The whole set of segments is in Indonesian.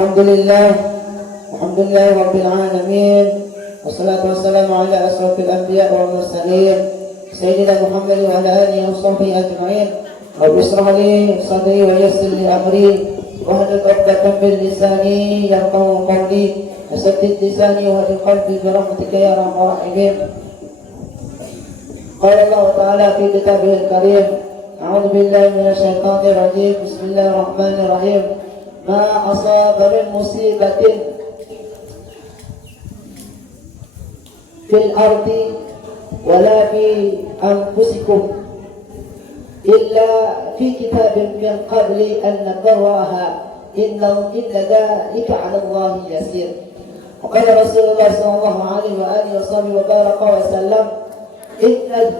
Alhamdulillah Rabbil Alamin. Wassalatu wassalamu ala asrafil anbiya wal mursalin Sayyidina Muhammad wa ala alihi wa sahbihi ajma'in. Rabbi israh li sadri wa yassir li amri wahlul 'uqdatam min lisani yafqahu qawli wasaddid lisani wa hadil qalbi bi rahmatika ya arhamar rahimin. Qala Allah Ta'ala fi kitabihil karim, a'udzu billahi minasyaitonir rajim. Bismillahirrahmanirrahim. Ma asaba min musibatin fil ardi wala fi anfusikum illa fi kitabin min qabli an nabraha inna dhalika 'ala Allah yasir. Wa qala Rasulullah sallallahu alaihi wa alihi wa baraka wa sallam, inna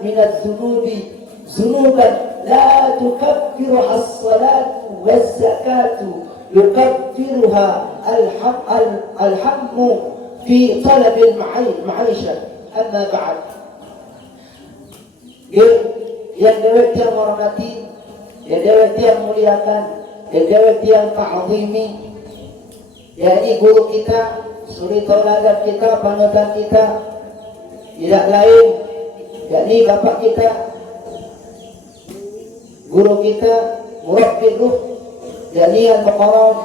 min adh-dhunubi dhunuban la tukaffiruha as-salatu waz-zakatu yukaffiruha al-hammu fi talab al-ma'isha. Amma ba'd. Yang dewek yang menghormati, yang dewek yang muliakan, yang dewek yang ta'zimi, yakni guru kita, suri tauladan kita, panutan kita, tidak lain yakni bapak kita, guru kita, murabbi ruh, yakni al-muqarram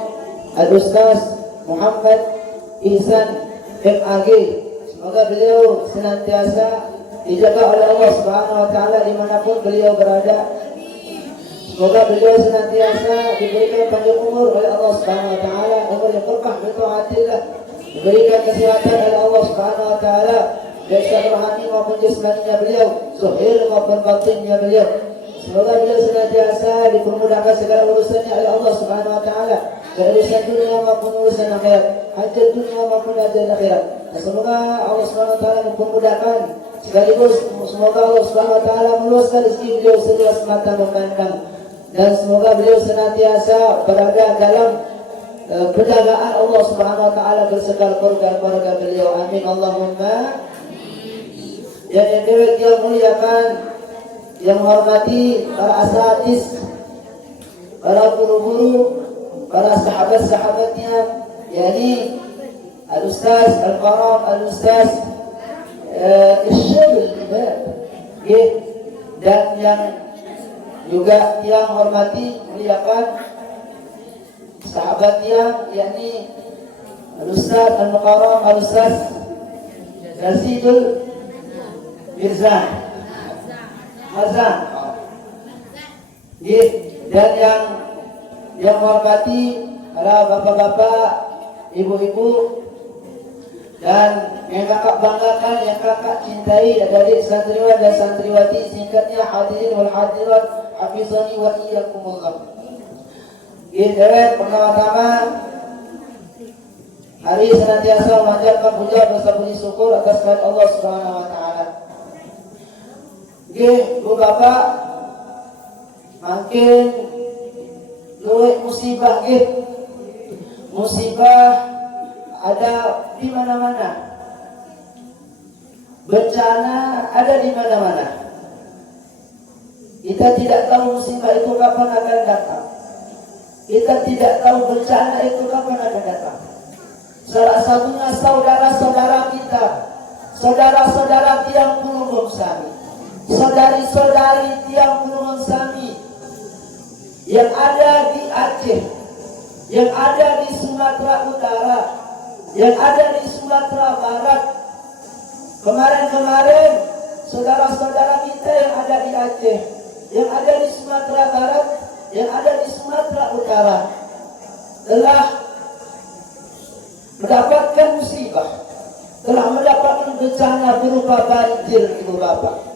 al-ustaz Muhammad Ihsan MAG. Semoga beliau senantiasa dijaga oleh Allah Subhanahu wa Ta'ala dimanapun beliau berada. Semoga beliau senantiasa diberikan panjang umur oleh Allah Subhanahu wa Ta'ala, umur yang berkah bertaatillah, diberikan kesehatan oleh Allah Subhanahu wa Ta'ala, jasad rohani maupun jasmaninya beliau, zahir maupun batinnya beliau. Semoga beliau senantiasa dipermudahkan segala urusannya oleh Allah Subhanahu wa Ta'ala, urusan dunia maupun urusan akhirat, hajat dunia maupun hajat akhirat. Dan semoga Allah Subhanahu wa Ta'ala mempermudahkan, sekaligus semoga Allah Subhanahu wa Ta'ala meluaskan rezeki beliau seluas mata memandang, dan semoga beliau senantiasa berada dalam penjagaan Allah Subhanahu wa Ta'ala berserta keluarga beliau. Amin Allahumma. Yang dewek yang muliakan, yang menghormati para asatidz, para guru-guru, para sahabat-sahabatnya, yakni al-ustaz al-karam, al-ustaz Isyadul Imam, dan yang juga yang hormati, muliakan sahabatnya, yakni al-ustaz al-muqarram, al-ustaz Yazidul Mirzan Hazan, dan yang menghormati para bapak-bapak, ibu-ibu, dan yang kakak banggakan, yang kakak cintai, adik-adik santriwan dan santriwati, singkatnya hadirin wal hadirat, hafizani wa iyyakumullah. Pertama-tama, hari senantiasa memanjatkan puja dan puji syukur atas kehadirat Allah Subhanahu wa Ta'ala. Bu bapak, makin luwih musibah musibah ada di mana-mana, bencana ada di mana-mana. Kita tidak tahu musibah itu kapan akan datang. Kita tidak tahu bencana itu kapan akan datang. Salah satunya saudara-saudara kita, saudara-saudara tiang pulung sami, saudari-saudari tiang pulung sami yang ada di Aceh, yang ada di Sumatera Utara, yang ada di Sumatera Barat. Kemarin-kemarin saudara-saudara kita yang ada di Aceh, yang ada di Sumatera Barat, yang ada di Sumatera Utara telah mendapatkan musibah, telah mendapatkan bencana berupa banjir, ibu bapak,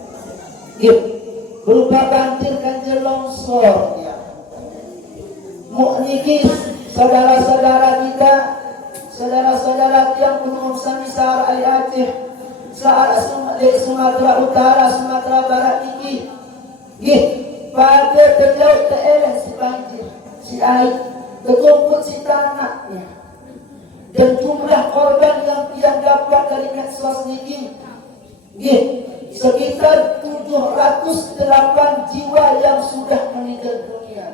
berupa banjir kanjeng longsornya. Niki saudara-saudara kita, saudara-saudara yang belum sami sahar ai Aceh, sahar Sumatera Utara, Sumatera Barat iki, pada terjauh teeleh si banjir, si air, terkumpul si tanahnya, dan jumlah korban yang dapat dari medsos niki, sekitar 708 jiwa yang sudah meninggal dunia.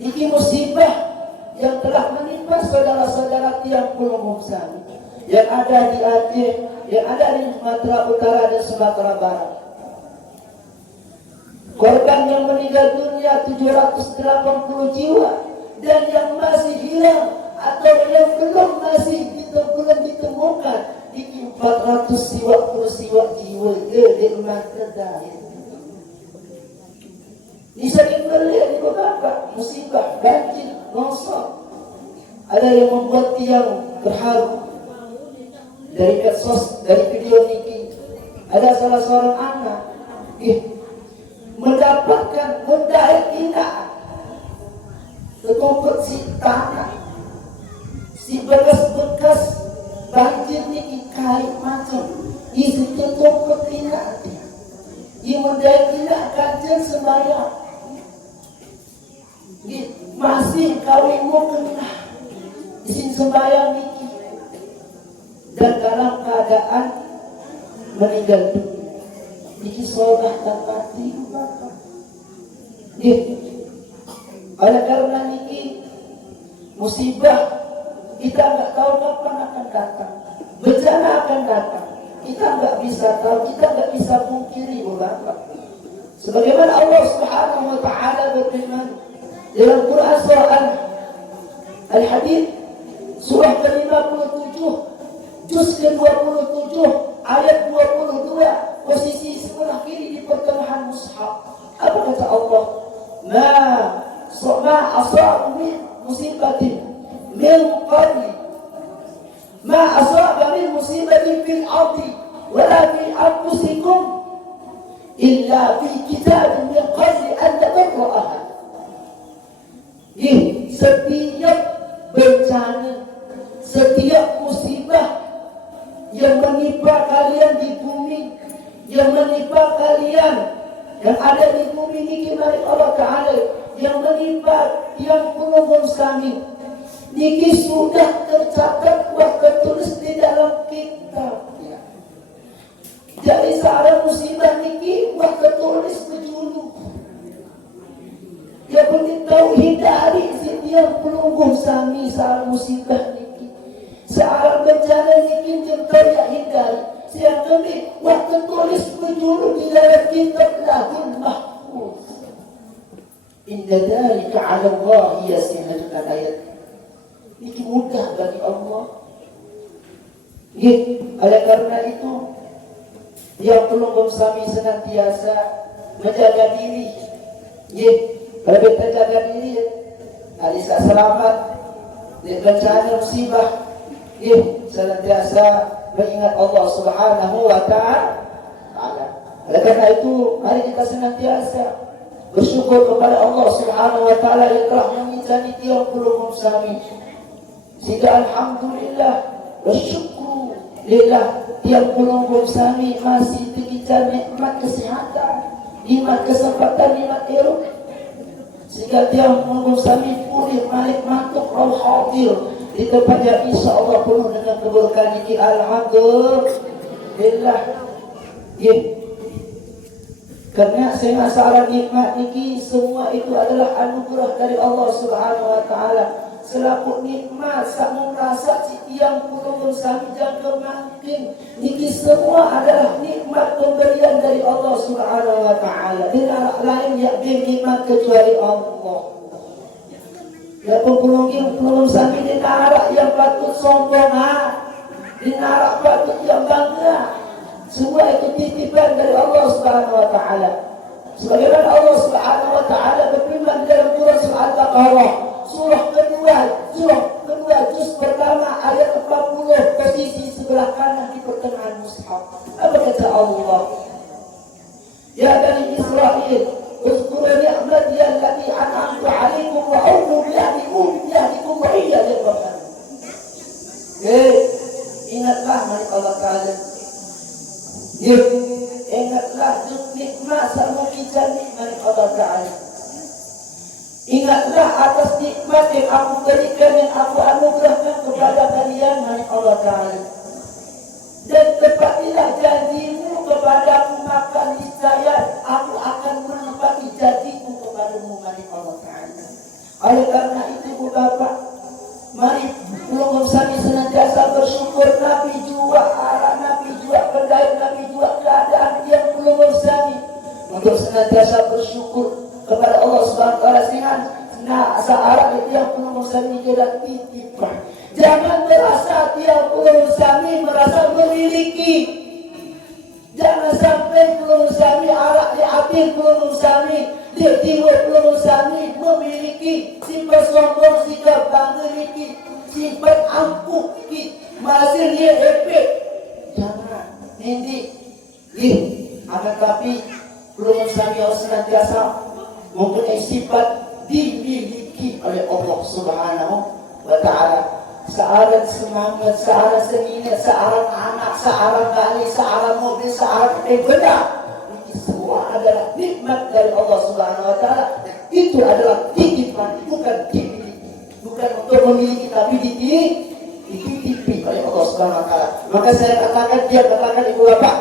Niki musibah yang telah menimpa saudara-saudara tiang Pulau Mumsani yang ada di Aceh, yang ada di Sumatera Utara dan Sumatera Barat. Korban yang meninggal dunia 780 jiwa, dan yang masih hilang atau yang belum ditemukan di 420 jiwa di rumah kedai. Di saking melihat itu Bapak, musibah, banjir, longsor. Ada yang membuat tiang terharu. Dari medsos, dari video niki, ada salah seorang anak mendapatkan mendaik hinaan ketumpuk si tanah, si bekas-bekas banjir niki kain macam isi ketumpuk hinaan. Ia mendaik hinaan kajian sembahyang. Masih kawinmu kena isin sembahyang niki, dan dalam keadaan meninggal dunia. Niki solah dan mati Bapak. Oleh karena niki musibah, kita nggak tahu kapan akan datang, bencana akan datang. Kita nggak bisa tahu, kita nggak bisa pungkiri Bapak. Sebagaimana Allah Subhanahu Wa Taala berfirman dalam Quran surah Al-Hadid surah ke-57 juz ke-27 ayat 22, posisi sebelah kiri di pertengahan mushaf. Apa kata Allah? Ma asaba min musibatin min qabli, ma asaba min musibatin fil ardi wala fi anfusikum illa fi kitabin min qabli an tabra'aha. Setiap bencana, setiap musibah yang menimpa kalian di bumi, yang menimpa kalian yang ada di bumi ini dari Allah Ta'ala, yang menimpa yang Pulau Sami niki sudah tercatat, bahkan tertulis di dalam kitab. Jadi seorang musibah niki bahkan tertulis berjuluk. Ya penting tahu hindari setiap Pulau Sami saat musibah niki, saat bencana niki jengkau ya hindari. Siang kami waktu tulis berjuluk di dalam kitab Lahul Mahfuz. Inna dzalika 'ala Allah yasir. Ayat itu mudah bagi Allah. Oleh karena itu yang Pulau Sami senantiasa menjaga diri. Kalau kita jaga diri, alisa selamat dari bencana musibah, senantiasa mengingat Allah Subhanahu Wa Ta'ala. Oleh karena itu, mari kita senantiasa bersyukur kepada Allah Subhanahu Wa Ta'ala yang telah mengizani tiang Pulau Sami. Sehingga alhamdulillah, bersyukur lillah tiang Pulau Sami masih diberikan nikmat kesehatan, nikmat kesempatan, nikmat hidup. Sehingga dia menunggu Sami pulih balik mantuk roh hadir di tempat yang insya Allah penuh dengan keberkahan ini. Alhamdulillah. Karena masalah nikmat ini semua itu adalah anugerah dari Allah Subhanahu Wa Taala. Selaku nikmat sang merasa yang Pulau Sami jangka makin niki semua adalah nikmat pemberian dari Allah Subhanahu Wa Taala. Tidak lain yang nikmat kecuali Allah. Ya Pulau Sami di narak yang patut sombong, di narak patut yang bangga. Semua itu titipan dari Allah Subhanahu Wa Taala. Sebagaimana Allah Subhanahu Wa Taala berfirman dalam Quran surah Al-Baqarah surah kedua juz pertama ayat 40, posisi sebelah kanan di pertengahan mushaf. Apa kata Allah? Ya Bani Israel, uzkuru ni'mati allati an'amtu 'alaikum wa awfu bi'ahdikum wa iyya yarhamun. Ingatlah mari Allah Ta'ala. Ingatlah nikmat sama kita nikmat Allah Ta'ala. Ingatlah atas nikmat yang aku berikan, yang aku anugerahkan kepada kalian, hai Allah Ta'ala. Dan tepatilah janjimu kepadaku, maka niscaya aku akan menepati janjiku kepadamu, hai Allah Ta'ala. Oleh karena itu ibu bapak, mari ulun sami senantiasa bersyukur. Nabi jua arah, Nabi jua berdaya, Nabi jua keadaan yang ulun sami untuk senantiasa bersyukur kepada Allah Subhanahu wa taala dengan searah itu yang ulun sami kira titipah. Jangan merasa tiap ulun sami merasa memiliki. Jangan sampai ulun sami arah di hati ulun sami, di tiwek ulun sami memiliki sifat sombong, sikap bangga iki, sifat ampuh iki, masih dia efek. Jangan ini akan tapi ulun sami harus senantiasa mempunyai sifat dimiliki oleh Allah Subhanahu wa taala. Searang semangat, searang semingat, searang anak, searang kali, searang mobil, searang benda. Ini semua adalah nikmat dari Allah Subhanahu wa taala. Itu adalah titipan, bukan dimiliki. Bukan untuk memiliki, tapi dititipi oleh Allah Subhanahu wa taala. Maka saya katakan, dia katakan ibu bapak,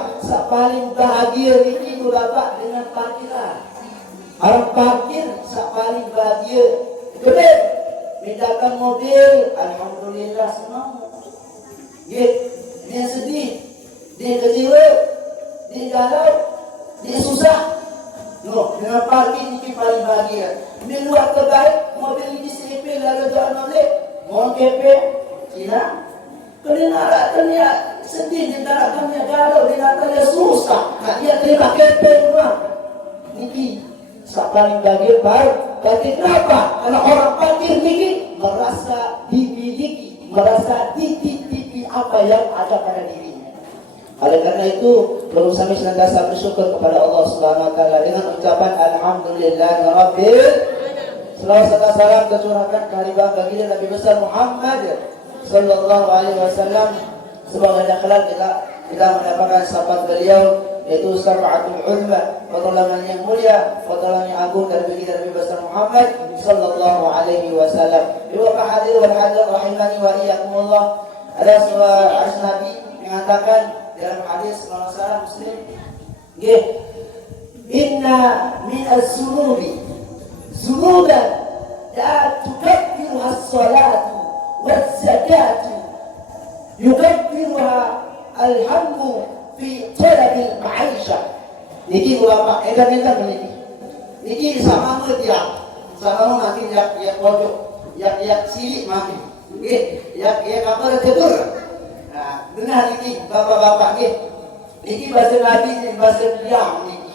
paling bahagia ini ibu bapak dengan parkiran. Orang parkir paling bahagia. Betul. Mindakan mobil, alhamdulillah senang. Dia sedih, dia kecewa, dia galau, dia susah. No, dengan parkir ini paling bahagia. Di luar terbaik, mobil ini CP lalu jangan nolak, mohon KP, Cina. Kedengarannya sedih, kedengarannya galau, kedengarannya susah. Nah, dia terima KP rumah. Ini paling bahagia baik. Tapi kenapa? Karena orang fakir ini merasa dimiliki, merasa dititipi apa yang ada pada dirinya. Oleh karena itu, perlu kami senantiasa bersyukur kepada Allah Subhanahu wa taala dengan ucapan alhamdulillahirabbil. Selawat serta salam tercurahkan kehadiran baginda Nabi besar Muhammad sallallahu alaihi wasallam. Sebagai akhlak kita mendapatkan syafaat beliau, yaitu syafaatul uzma, pertolongan yang mulia, pertolongan yang agung dari baginda Nabi besar Muhammad sallallahu alaihi wasallam. Ibu bapak hadir wal hadir rahimani wa iyyakumullah. Ada sebuah hadis Nabi mengatakan dalam hadis Rasulullah Muslim, inna min az-zunubi zunuban la tukaffiruha as-salatu waz-zakatu yukaffiruha al-hammu fi talabil ma'isha. Niki ulama edan-edan niki. Niki sama dia. Sama mati ya pojok. Ya silik mati. Nggih, ya kabar tidur. Nah, dengar niki bapak-bapak nggih. Niki bahasa Nabi ini bahasa diam niki.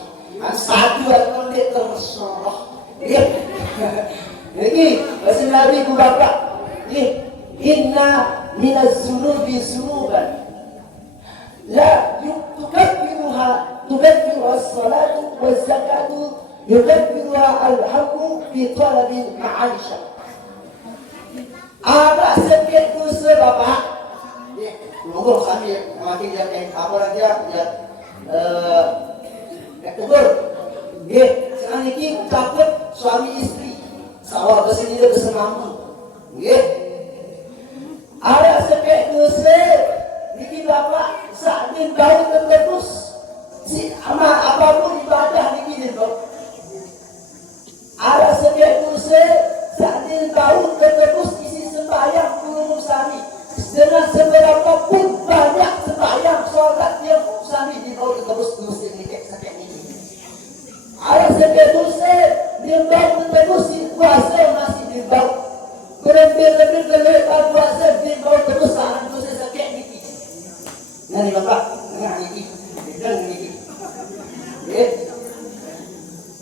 Satu atau dia terserah. Nggih. Niki bahasa Nabi ku bapak. Nggih, inna minaz-zunubi zunuban لا تكفرها الصلاة والزكاة يكفرها الهم في طلب المعيشة. Ada sekian dosa bapak. Nunggu kami makin yang apa dia ukur. Sekarang ini takut suami istri sawah kesini dia bersenam. Ada sekian dosa. Niki bapak saat tahu terus si amal apapun ibadah niki dia. Ada setiap dosa saat tahu terus isi sembahyang puluh sami. Dengan seberapa pun banyak sembahyang sholat yang sami di bawah terus ini sakit ini. Ada setiap dosa dia tahu terus puasa masih di bawah. Berlebih puasa di bawah terus saran dosa sakit ini. Nani bapak, nani ini,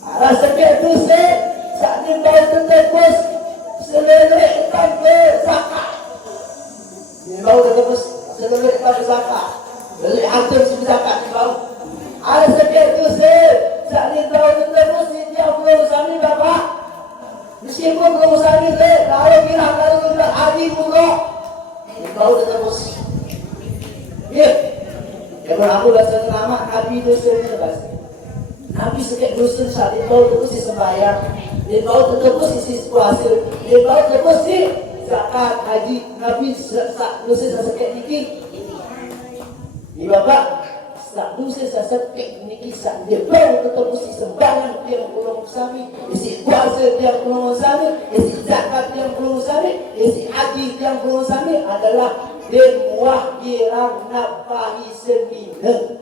rasa itu saya saat ini tahu tertebus selelek tanpa zakat. Ini tahu tertebus selelek tanpa zakat. Beli atur sudah zakat tahu. Rasa itu saya saat ini tahu tertebus dia belum sami bapak. Meskipun belum sami saya, kalau kira hari murah, ini tahu tertebus. Ya berlaku bahasa lama Nabi dosa bahasa. Nabi sekek dosa saat itu terus sembahyang, dia tahu terus isi puasa, dia tahu terus zakat haji. Nabi dosa sekek niki. Ini bapak sak dosa sekek niki sak dia tahu terus isi sembahyang dia belum sami, isi puasa dia belum sami, isi zakat dan muah girang napahi senina.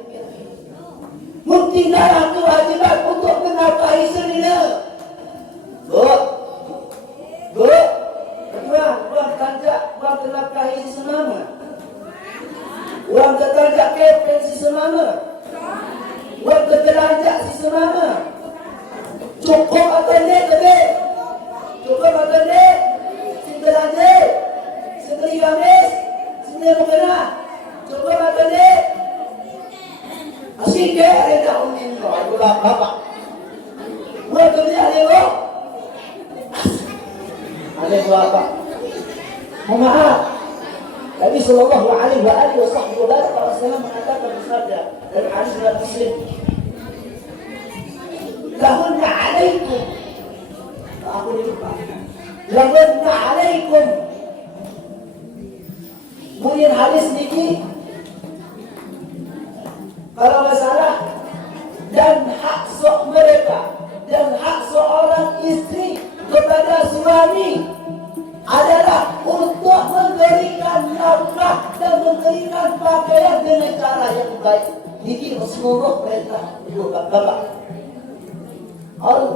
Mungkin dalam kewajiban untuk menapahi senina. Bu, buang tanjak, buang menapahi si semama. Buang tanjak kepen si semama. Buang terlanjak si semama. Cukup atau tidak lebih? Cukup atau tidak? Sinta aja, sinta gamis, sinta mukena. Cukup atau tidak? Asyik ke? Ada unin lo, aku bapak. Buat kerja ada lo. Ada bapak. Mohon maaf. Nabi Sallallahu Alaihi Wasallam mengatakan bersabda dalam hadis riwayat Muslim. Lahunna alaikum. Aku lupa. Lahunna alaikum. Kemudian hadis ini kalau masalah dan hak mereka dan hak seorang istri kepada suami adalah untuk memberikan nafkah dan memberikan pakaian dengan cara yang baik. Ini Rasulullah perintah ibu bapak.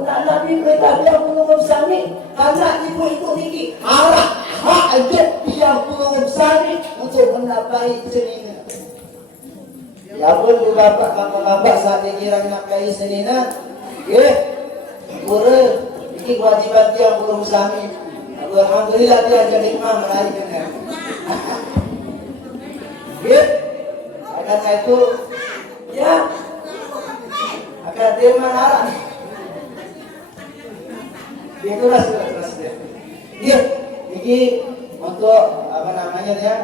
Nabi perintah dia menunggu suami karena ibu itu tinggi arah hak dia menunggu suami untuk menafkahi senina. Ya pun bapak saat dikira menafkahi senina, pura ini kewajiban dia menunggu suami. Alhamdulillah dia jadi imam melainkan. Karena itu ya akan terima arah. Itulah sudah. Dia ini untuk apa namanya ya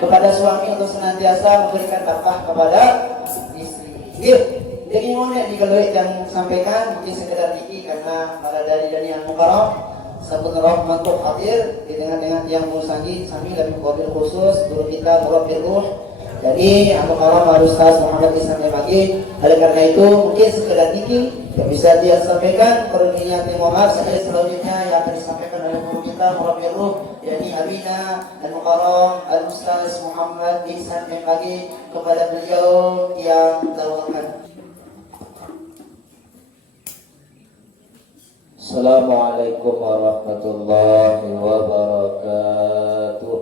kepada suami untuk senantiasa memberikan nafkah kepada istri. Jadi ngono kalau yang sampaikan mungkin sekedar dikit karena pada dari yang mukarram sabun rahmatul hadir dengan yang musangi sami lebih qabil khusus guru kita murabbir ruh. Jadi mukarram Ustaz Muhammad Ihsan bagi. Oleh karena itu mungkin sekedar dikit yang bisa dia sampaikan perlunya terima maaf saya selanjutnya yang akan disampaikan oleh guru kita murabbir ruh yakni Abina Al-Mukarram Al-Ustaz Muhammad Ihsan bagi kepada beliau yang tawakkal. Assalamualaikum warahmatullahi wabarakatuh.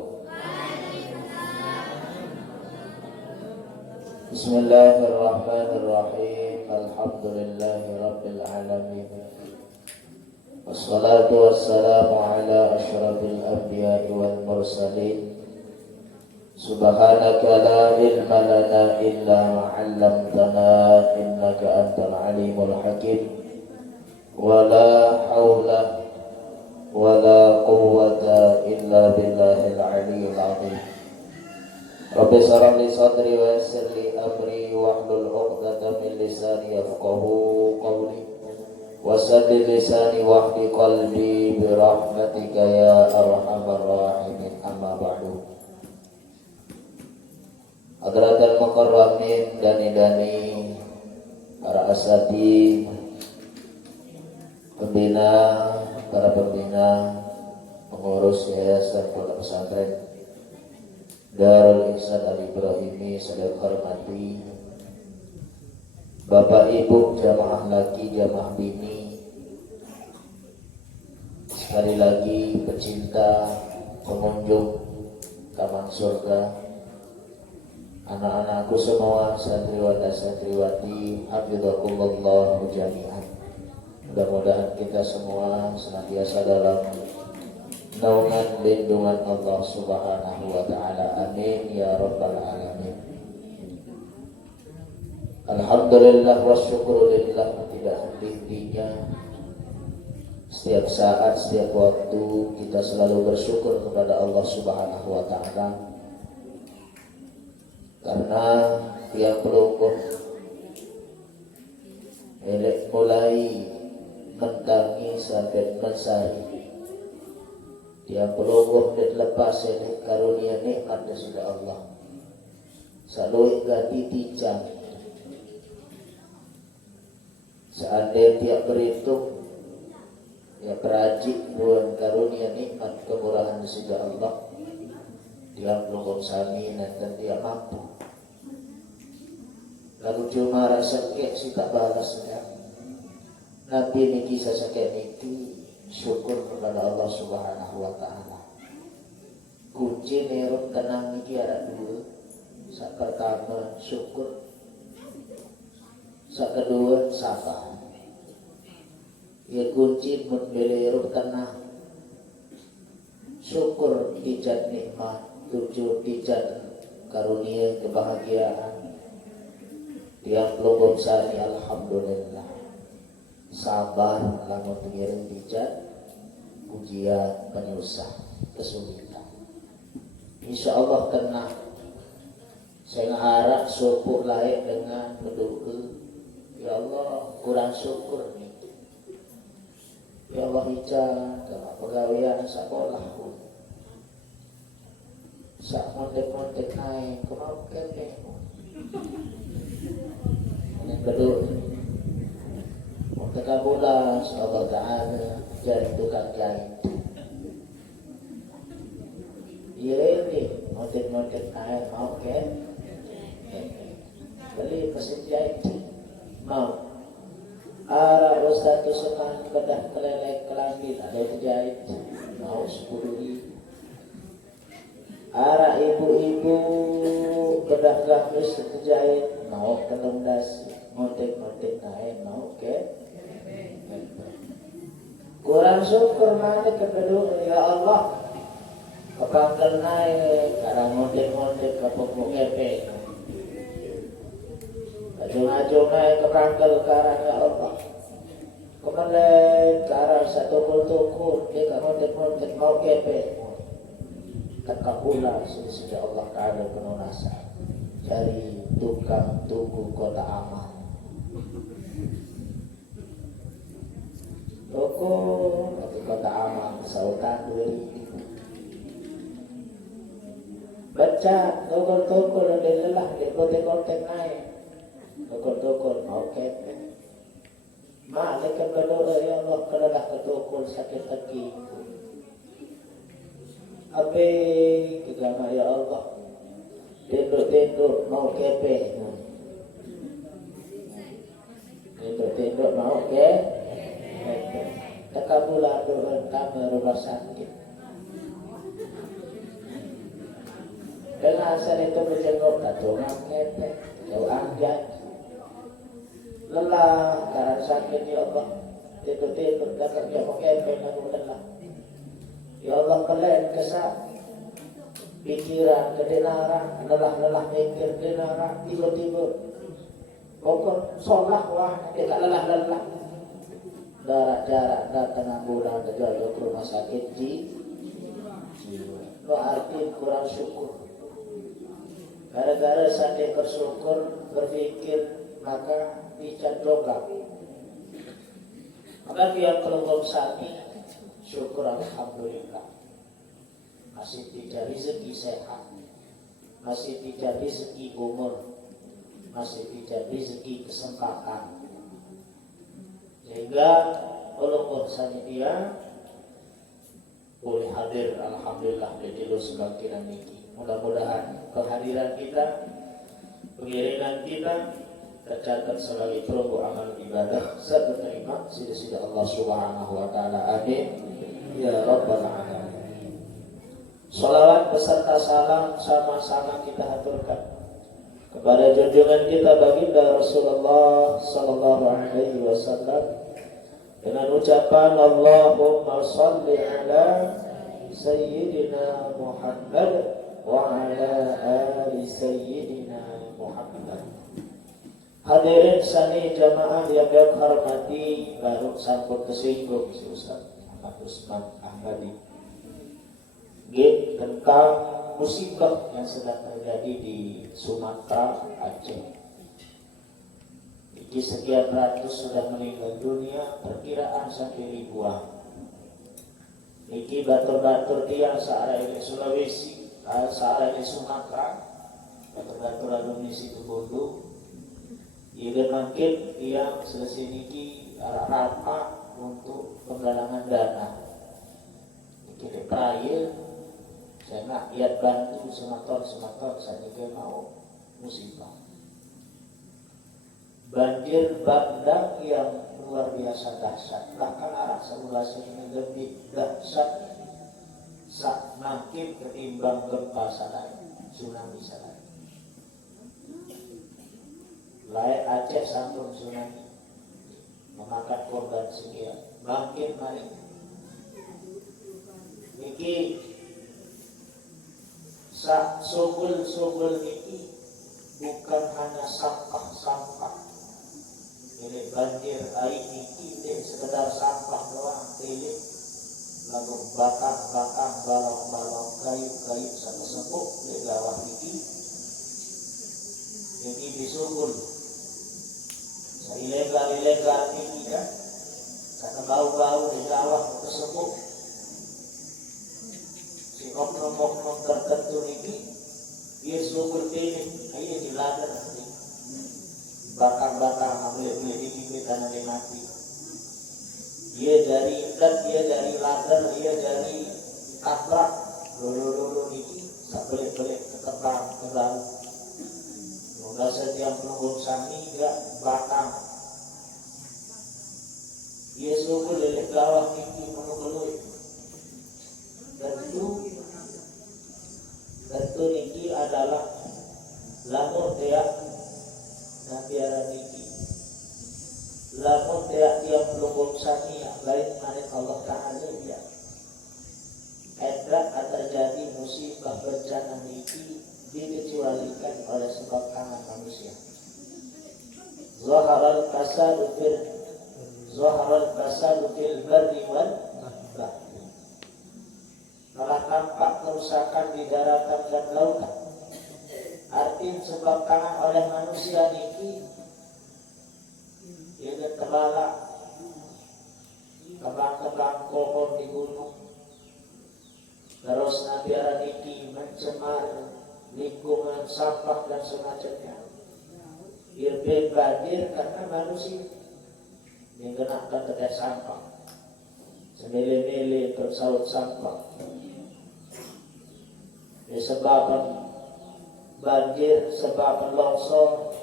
Bismillahirrahmanirrahim. Alhamdulillahi rabbil alamin. Wassalatu wassalamu ala asyrafil anbiya'i wal mursalin. Subhanaka la ilma lana illa ma 'allamtana innaka antal alimul hakim. Wala haula wala quwwata illa billahil aliyyil azim. Rabbi shrah li sadri wa yassir li amri wahlul 'uqdatam min lisani yafqahu qawli wa saddid lisani wahdi qalbi bi rahmatika ya arhamar rahimin. Amma ba'du. Hadratul mukarramin dani para asatidz, para pembina, pengurus yayasan pondok pesantren Darul Ihsan Al-Ibrahimi, saya hormati Bapak Ibu jamaah laki, jamaah bini, sekali lagi pecinta, pengunjung taman surga, anak-anakku semua, santriwati santriwati, hafizakumullah jami'an. Mudah-mudahan kita semua senantiasa dalam naungan lindungan Allah Subhanahu wa taala. Amin ya rabbal alamin. Alhamdulillah wa syukurulillah, tidak henti-hentinya setiap saat, setiap waktu kita selalu bersyukur kepada Allah Subhanahu wa taala karena Dia pelungguh mulai mentangi sampai mensari. Dia pelungguh dan lepas ini karunia nikmat dari Allah. Selalu ganti tincang. Seandainya dia berhitung, dia perajik bukan karunia nikmat kemurahan dari Allah. dia belum sami nanti dia mampu. Lalu cuma rasa sakit si tak balas ya. Nabi ini kisah sakit niki syukur kepada Allah Subhanahu wa taala. Kunci nerut tenang niki ada dua. Sak pertama syukur, sak kedua sabar. Ya kunci membeli tenang. Syukur dijad nikmat, tujuh dijad karunia kebahagiaan. Dia pelubung sani alhamdulillah. Sabar lamun pengiring dijad ujian penyusah kesulitan. Insya Allah tenang. Saya harap syukur layak dengan berdoa. Ya Allah kurang syukur nih. Ya Allah hijab dalam pegawaian sekolah pun. Sak montek-montek naik kemau kene. Ini berdoa. Montek bulan Allah Ta'ala jadi tukang jahit. Iya ini montek-montek naik mau kene. Beli mesin jahit mau. Arah Ustaz tusukan bedah kelelek kelangit ada yang jahit mau 10.000. Arah ibu-ibu bedah gahus jahit mau telung dasi montek-montek naik mau ke. Kurang syukur mana kedua ya Allah kepangkel naik karena montek-montek kapok ngepe. Ajung-ajung naik ke pangkel karang ya Allah. Kemudian karang satu tukul dia kan montek-montek mau kepe. Teka pula sudah Allah kada penuh rasa. Dari tukang tuku kota aman. Toko di kota aman sautan 2.000. Baca toko-toko dan lelah dia kontek-kontek naik. Tokol-tokol mau kepe. Ma'alaikan berdoa ya Allah kadalah ketokol sakit kaki. Ape kegama ya Allah. Tendok-tendok mau kepe. Tendok-tendok mau kepe. Takabula doa kami rumah sakit. Dengan asal itu berjenguk katungan kepe. Jauh anjat. Lelah karena sakit ya Allah. Tidur-tidur datang dia pakai pengen lelah. Ya Allah kalian kesak pikiran kedenaran lelah-lelah mikir kedenaran tiba-tiba pokok sholah wah kita lelah-lelah jarak datang bulan terjadi ke rumah sakit jiwa. Lo arti kurang syukur. Gara-gara sakit bersyukur berpikir maka dicandongkan. Maka dia kelongkong sapi syukur alhamdulillah. Masih tidak rezeki sehat, masih tidak rezeki umur, masih tidak rezeki kesempatan. Sehingga kelongkong sapi dia boleh hadir alhamdulillah di dulu sebangkitan ini. Mudah-mudahan kehadiran kita, pengiringan kita tercatat sebagai perunggu amal ibadah serta terima sida-sida Allah Subhanahu wa taala. Amin ya rabbal alamin. Salawat beserta salam sama-sama kita haturkan kepada junjungan kita baginda Rasulullah sallallahu alaihi wasallam dengan ucapan Allahumma shalli ala sayyidina Muhammad wa ala ali sayyidina Muhammad. Hadirin sani jamaah yang kami hormati, baru sampun kesinggung si Ustaz Muhammad Usman Ahmadi tentang musibah yang sedang terjadi di Sumatera, Aceh. Iki sekian ratus sudah meninggal dunia, perkiraan sampai ribuan. Iki batur-batur tiang searah ini Sulawesi, searah ini Sumatera, batur-batur alumni situ Bondo. Ia makin yang selesai niki rapat untuk penggalangan dana. Kita peraya Saya nak lihat bantu semator saya juga mau musibah. Banjir bandang yang luar biasa dahsyat, bahkan arah sebelah sini lebih dahsyat sak makin ketimbang gempa sadai, tsunami sadai. Layak Aceh sambung tsunami memakan korban sekian, makin makin. Niki sak sobel niki bukan hanya sampah. Ini banjir air niki tidak sekedar sampah doang, tidak lagu batang balong kayu sama sepuk di bawah niki. Niki disubul ilegal niki kan, karena bau di bawah tersebut. Si oknum tertentu niki dia subul ini, ayo diladar nanti. Bakar ambil di tanah mati. Dia dari ladar, dia dari tabrak, dulu niki sabelit ketebang terang. Moga setiap penunggung sami gak batang. Dia suku dari bawah niki menunggu. Tentu niki adalah lamun dia nabiara niki. Lamun dia penunggung sami lain manik Allah Ta'ala ya. Edrak terjadi musibah bencana niki dikecualikan oleh sebab tangan manusia. Zaharal fasadu fil barri wal bahri. Telah nampak kerusakan di daratan dan lautan. Artinya sebab tangan oleh manusia niki ia terbalak tebang pohon di gunung. Terus nabiara niki mencemar lingkungan, sampah dan semacamnya. Irben banjir karena manusia menggunakan tetes sampah, semele-mele tersaut sampah. Disebabkan banjir, sebab longsor,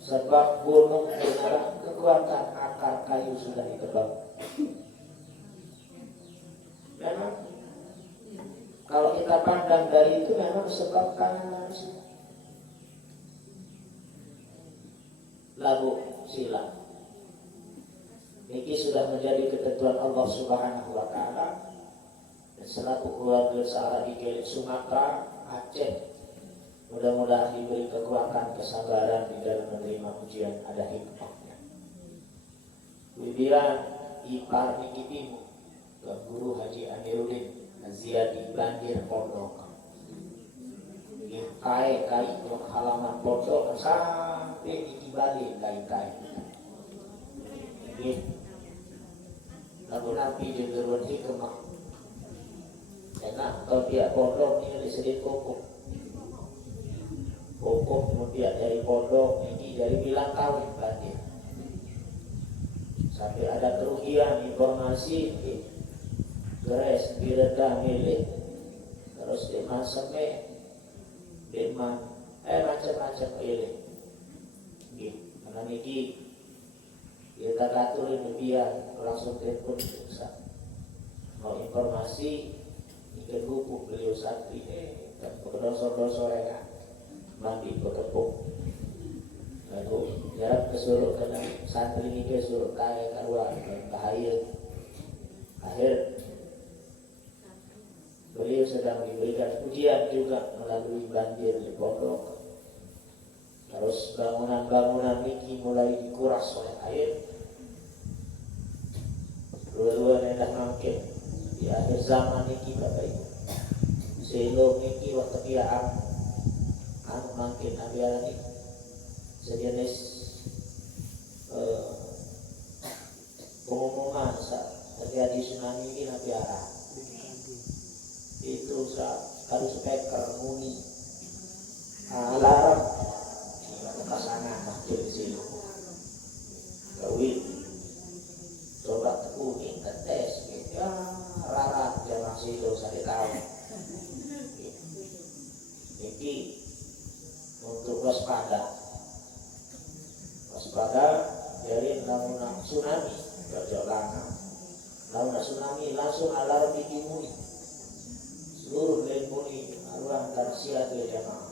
sebab gunung benar kekuatan akar kayu sudah ditebang. Memang kalau kita pandang dari itu memang sebab tangan manusia. Lagu silang. Ini sudah menjadi ketentuan Allah Subhanahu wa Ta'ala. Dan selaku keluarga searah di Kelit Sumatera, Aceh, mudah-mudahan diberi kekuatan, kesabaran di dalam menerima ujian, ada hikmahnya. Bibiran ipar niki timu ke Guru Haji Amiruddin Ziyadi banjir pondok. Kai halaman pondok sampai di Bali kai. Lalu Nabi juga hikmah. Karena kalau pihak pondok ini disebut pokok kemudian dari pondok ini dari bilang kawin banjir. Sampai ada kerugian informasi geres diredah milik terus dimasuknya macam-macam milik. Karena niki kita katurin biar langsung telepon bisa mau informasi ikan hubung beliau santri dan berdosor-dosor ya mandi berkepung. Lalu jarak kesuruh kena santri ini kesuruh kaya keluar bahaya. Akhir beliau sedang diberikan ujian juga melalui banjir di pondok. Terus bangunan niki mulai dikuras oleh air. Dua-dua nenek mungkin di akhir zaman niki Bapak Ibu. Sehingga niki waktu kiaan makin abiara niki sejenis pengumuman saat terjadi tsunami ini abiara. Itu harus speaker muni alarm pasangan masjid di sini. Kawin coba tekuni tes ya rarat yang masih dosa di tahun langsung alarm dimuni seluruh lemuni aluan tarsia ke jamaah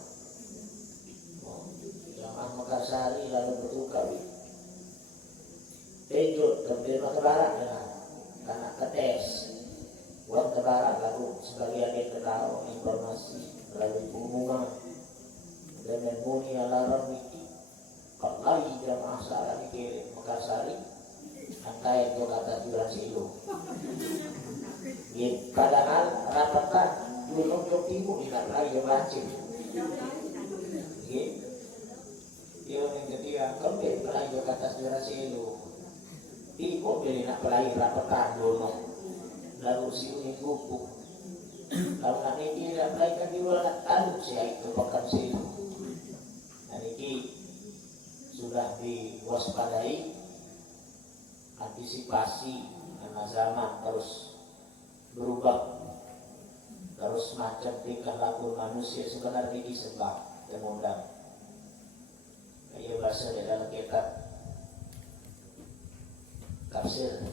jamaah Makassari lalu bertukar Tejo terima kebarat dengan anak ketes uang kebarat lalu sebagian yang ketahui informasi melalui pengumuman dan membunyi alarm itu kalau jamaah salah dikirim Makassari antai itu kata juran silo padahal rapatan gunung Jok Timur tidak lagi macam dia yang ketiga kembali lagi kata juran silo Ibu beli nak pelai rapatan gunung lalu si unik buku kalau nak ini nak pelai kan juga nak tahu saya itu pakai silo dan ini sudah diwaspadai antisipasi karena zaman terus berubah terus macam tingkah laku manusia sebenarnya disebab temundang kayak bahasa di dalam kitab tafsir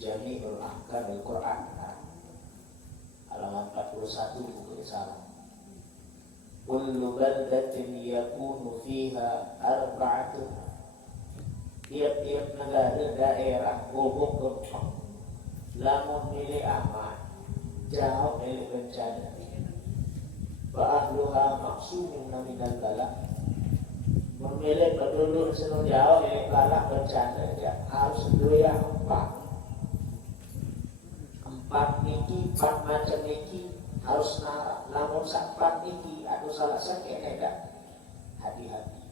Jami'ul Ahkam Al-Quran halaman 41 buku salah kullu baldatin yakunu fiha arba'atun tiap-tiap negara daerah gubuk gempa lamun milik aman jauh milik bencana ba'ahluha maksumun minal balak memilih penduduk senang jauh milik balak bencana ya harus dua empat niki empat macam niki harus narak lamun empat niki atau salah sakit ada hati-hati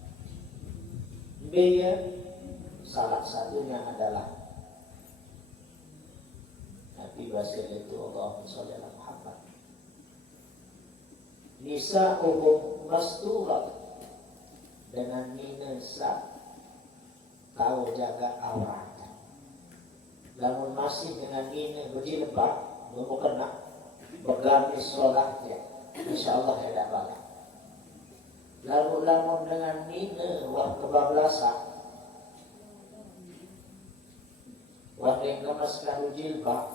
biar salah satunya adalah Nabi Basir itu Allahumma sholli ala Muhammad nisa'uhum masturat dengan minasa tahu jaga aurat namun masih dengan mina berjilbab belum kena bergamis sholatnya insyaallah tidak balas lalu lamun dengan mina wah kebablasan wah yang kemas kadu jilbab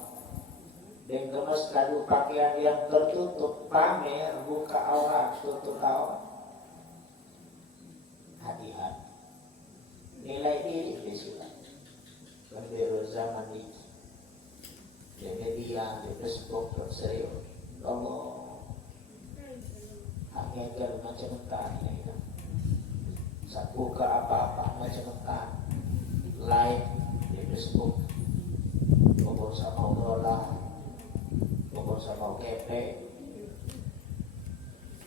dan kemas kadu pakaian yang tertutup pamer buka aurat tutup aurat hati-hati nilai diri disudah berbeda zaman ini di media di Facebook serius Allah hanya agar macam mentah saat buka apa-apa macam mentah live di Facebook ngobrol sama obrolan ngobrol sama OKP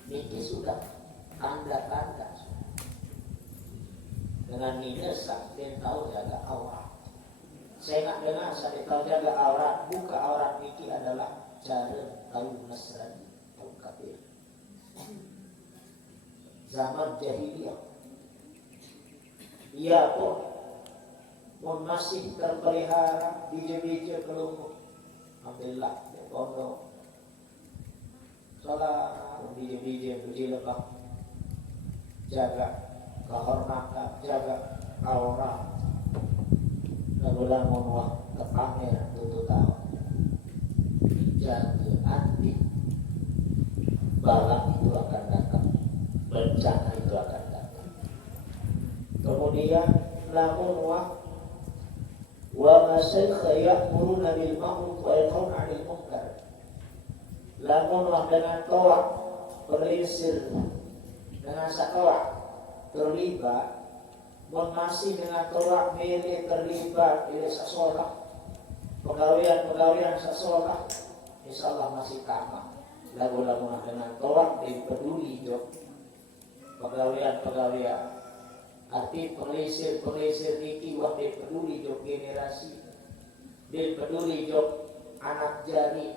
ini sudah tanda-tanda dengan minus dan tahu jaga aurat saya nak dengar saya tahu jaga aurat buka aurat ini adalah cara kaum Nasrani kaum kafir zaman jahiliyah ia pun masih terpelihara bija-bija kelumuk alhamdulillah ya pondok sholat bija-bija berjilbab jaga kehormatan jaga aurat lalu lamun wah kepamer tutup tahu jaga anti balak itu akan datang bencana itu akan datang kemudian lamun wa masyayikha ya'muruna bil ma'ruf wa yanhauna 'anil munkar lamun dengan tawak berisir dengan sakawak terlibat masih dengan tawak milik terlibat di sekolah pegawaian sekolah insyaallah masih tamah lagu-lagu dengan tawak peduli jok pegawaian arti pengelisir niki wah peduli jok generasi peduli jok anak jari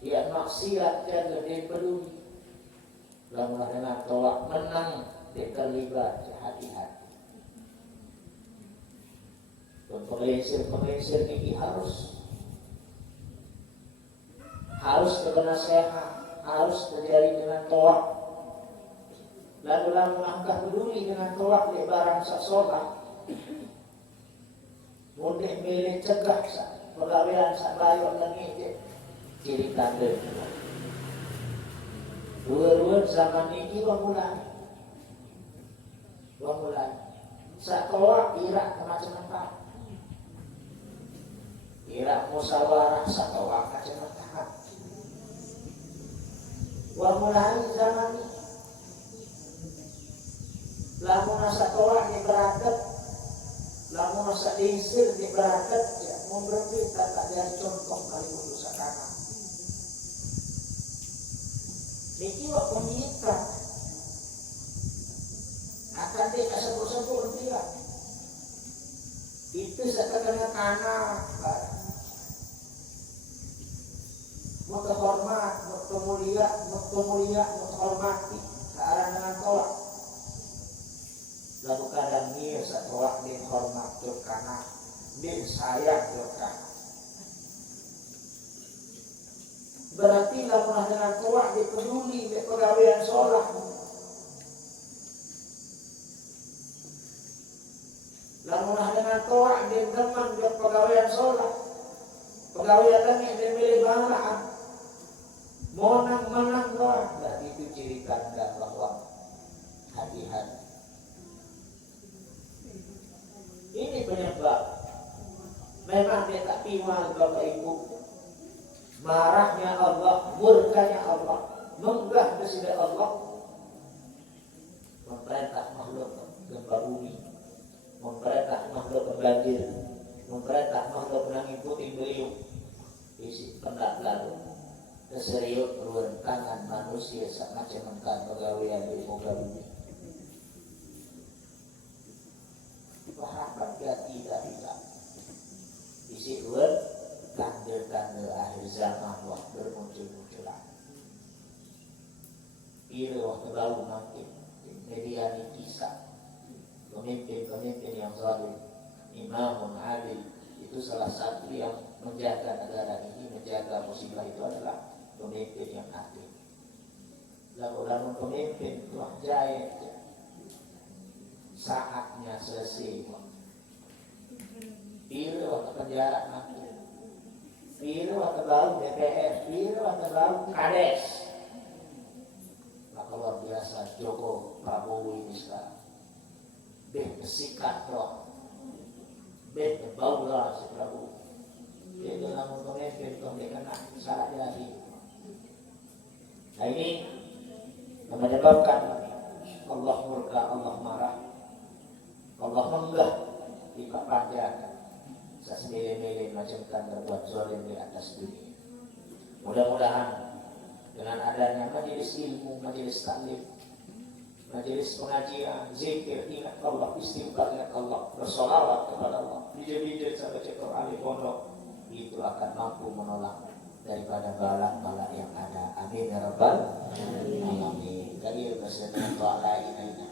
ya maksiat jaga peduli lagu dengan tawak menang terlibat hati-hati pengelisir ini harus terkena sehat harus terjadi dengan tawak lalu langkah peduli dengan tawak di barang sesolah mudah milih cegah pegawaian sabayok langit ciri tanda. Dua-dua zaman ini mulai. Satoa irak macam-macam. Irak musyawarah satoa macam-macam. Mulai zaman ini. Lamun satoa di berakat, lamun diisir di berakat, ya berarti tak ada contoh kali untuk sekarang. Niki wak penyikat akan dia sebut-sebut dia. Itu sekedar karena mau terhormat, mau mulia, mau hormati ke arah dengan tolak. Lalu kadang dia setolak dia hormat karena dia sayang karena. Berarti lamun dengan tolak dia peduli dia pegawaian sholat. Lamun dengan tolak dia teman dia pegawaian sholat. Pegawaian lagi dia milih bahan. Menang doang. Berarti itu ciri tanda bahwa hati-hati. Ini penyebab. Memang dia tak pimal Bapak Ibu. Marahnya Allah, murkanya Allah, menggah kepada Allah. Memerintah makhluk gempa bumi, memerintah makhluk banjir, memerintah makhluk mengikuti beliau. Isi pendak lalu. Keserius tangan manusia semacam engkau pegawaian di muka bumi. Harapan dia tidak. Isi tanda-tanda akhir zaman waktu bermuncul-munculan. Bila waktu baru makin media ini kisah pemimpin-pemimpin yang zalim, imamun adil, itu salah satu yang menjaga negara ini, menjaga musibah itu adalah pemimpin yang adil. Lalu pemimpin telah jaya saatnya selesai. Bila waktu penjara mati, bila waktu baru DPR, bila waktu baru Kades. Maka luar biasa Joko Prabowo ini sekarang. Bersikat roh, berbaulah si Prabowo. Dia dalam pemimpin kena syarat lagi. Nah ini menyebabkan Allah murka, Allah marah, Allah menggah diperpanjangkan. Sesendiri-sendiri macam kan berbuat zalim di atas dunia. Mudah-mudahan dengan adanya majelis ilmu, majelis taklim, majelis pengajian, zikir, ingat Allah, istighfar, ingat Allah, bersolawat kepada Allah, bijak-bijak sampai cekor ahli pondok, itu akan mampu menolak daripada balak-balak yang ada. Amin ya rabbal alamin. Kali bersenang doa lain-lainnya.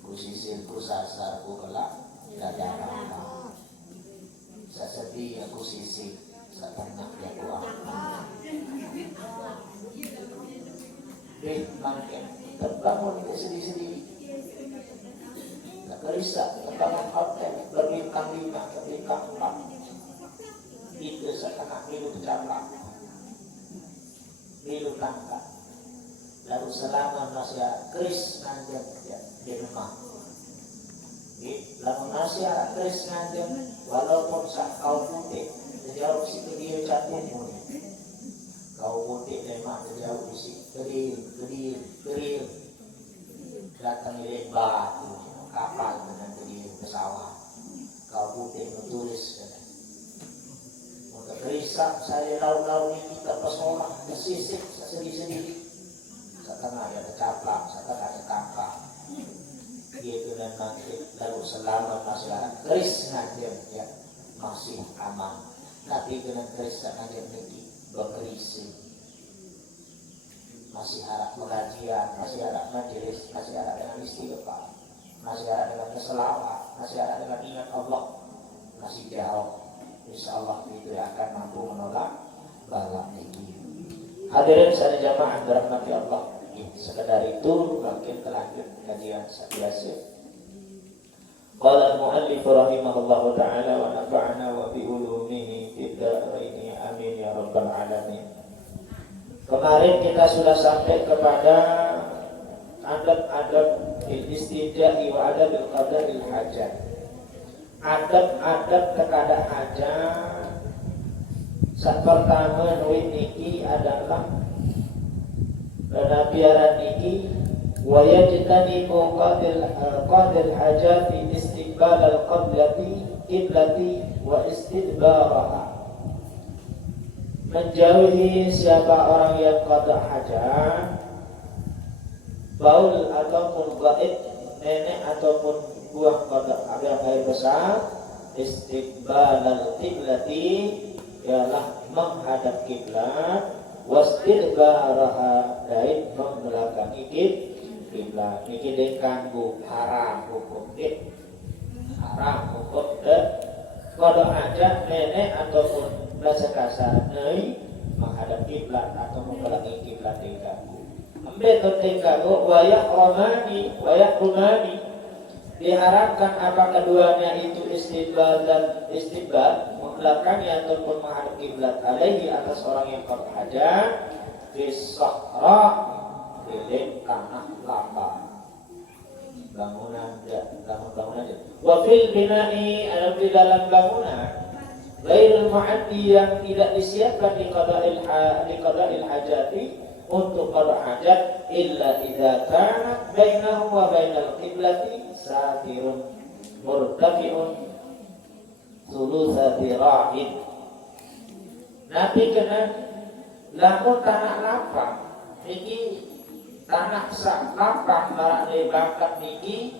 Ku sisir, ku sasar, ku kelak, dadar. Sesedih aku sisir, seternak aku angkat. Makin terbangun kita sedih-sedih. Tak gerisah, terbangun hotel, berbintang 5, berbintang 4. Itu setengah milu tercapai. Milu tangkap. Lalu selama masih keris nanjak di rumah. Lalu masih keris nanjak, walaupun sak kau putih, sejauh situ dia catumu. Kau putih memang sejauh di situ. Keril. Datang di batu, kapal dengan keril pesawat. Kau putih menulis. Untuk risak saya lau-lau ini kita pesona, kesisik, sedih-sedih. Setengah ada capak, setengah ada kapal. Itu dan nanti lalu selama masyarakat keris ngajem ya masih aman. Tapi dengan keris ngajem ini berkerisi. Masih harap pengajian, masih harap majelis, masih harap dengan istighfar, masih harap dengan keselawat, masih harap dengan ingat Allah, masih jauh. InsyaAllah itu akan mampu menolak balak ini. Hadirin sekalian jamaah dirahmati Allah. Sekedar itu mungkin terlanjut kajian biasa. Qala al-muallif rahimahullahu ta'ala wa nafa'ana wa bi ulumihi rabbal alamin. Kemarin kita sudah sampai kepada adab-adab istidai wa adab qada'il hajat. Adab-adab terkadang hajat. Saat pertama nuwit niki adalah biaran niki wa yajtanibu qadil hajati istiqbal al-qiblati wa istidbaraha. Menjauhi siapa orang yang qada hajat, baul ataupun gaib, nenek ataupun buah qada yang air besar, istiqbal al-qiblati ialah menghadap kiblat, wastidbaraha dari membelakangi kiblat. Niki dikanggu haram hukum haram hukum qada hajat nenek ataupun bahasa kasar nai menghadap kiblat atau membelakangi kiblat dikanggu. Ambil tertinggal wayak rumani diharapkan apa keduanya itu istidbal dan istidbar membelakangi ataupun menghadap kiblat alaihi atas orang yang qada hajat di sahra di tanah lapang bangunan wa fil bina'i di dalam bangunan ghairul mu'addi yang tidak disiapkan di qada'il hajati untuk qada hajat illa idza kana bainahu wa bainal qiblati satirun murtafi'un thulutsa dira'in. Nanti kena lamun tanah lapang niki tanah sak lapang marak bakat niki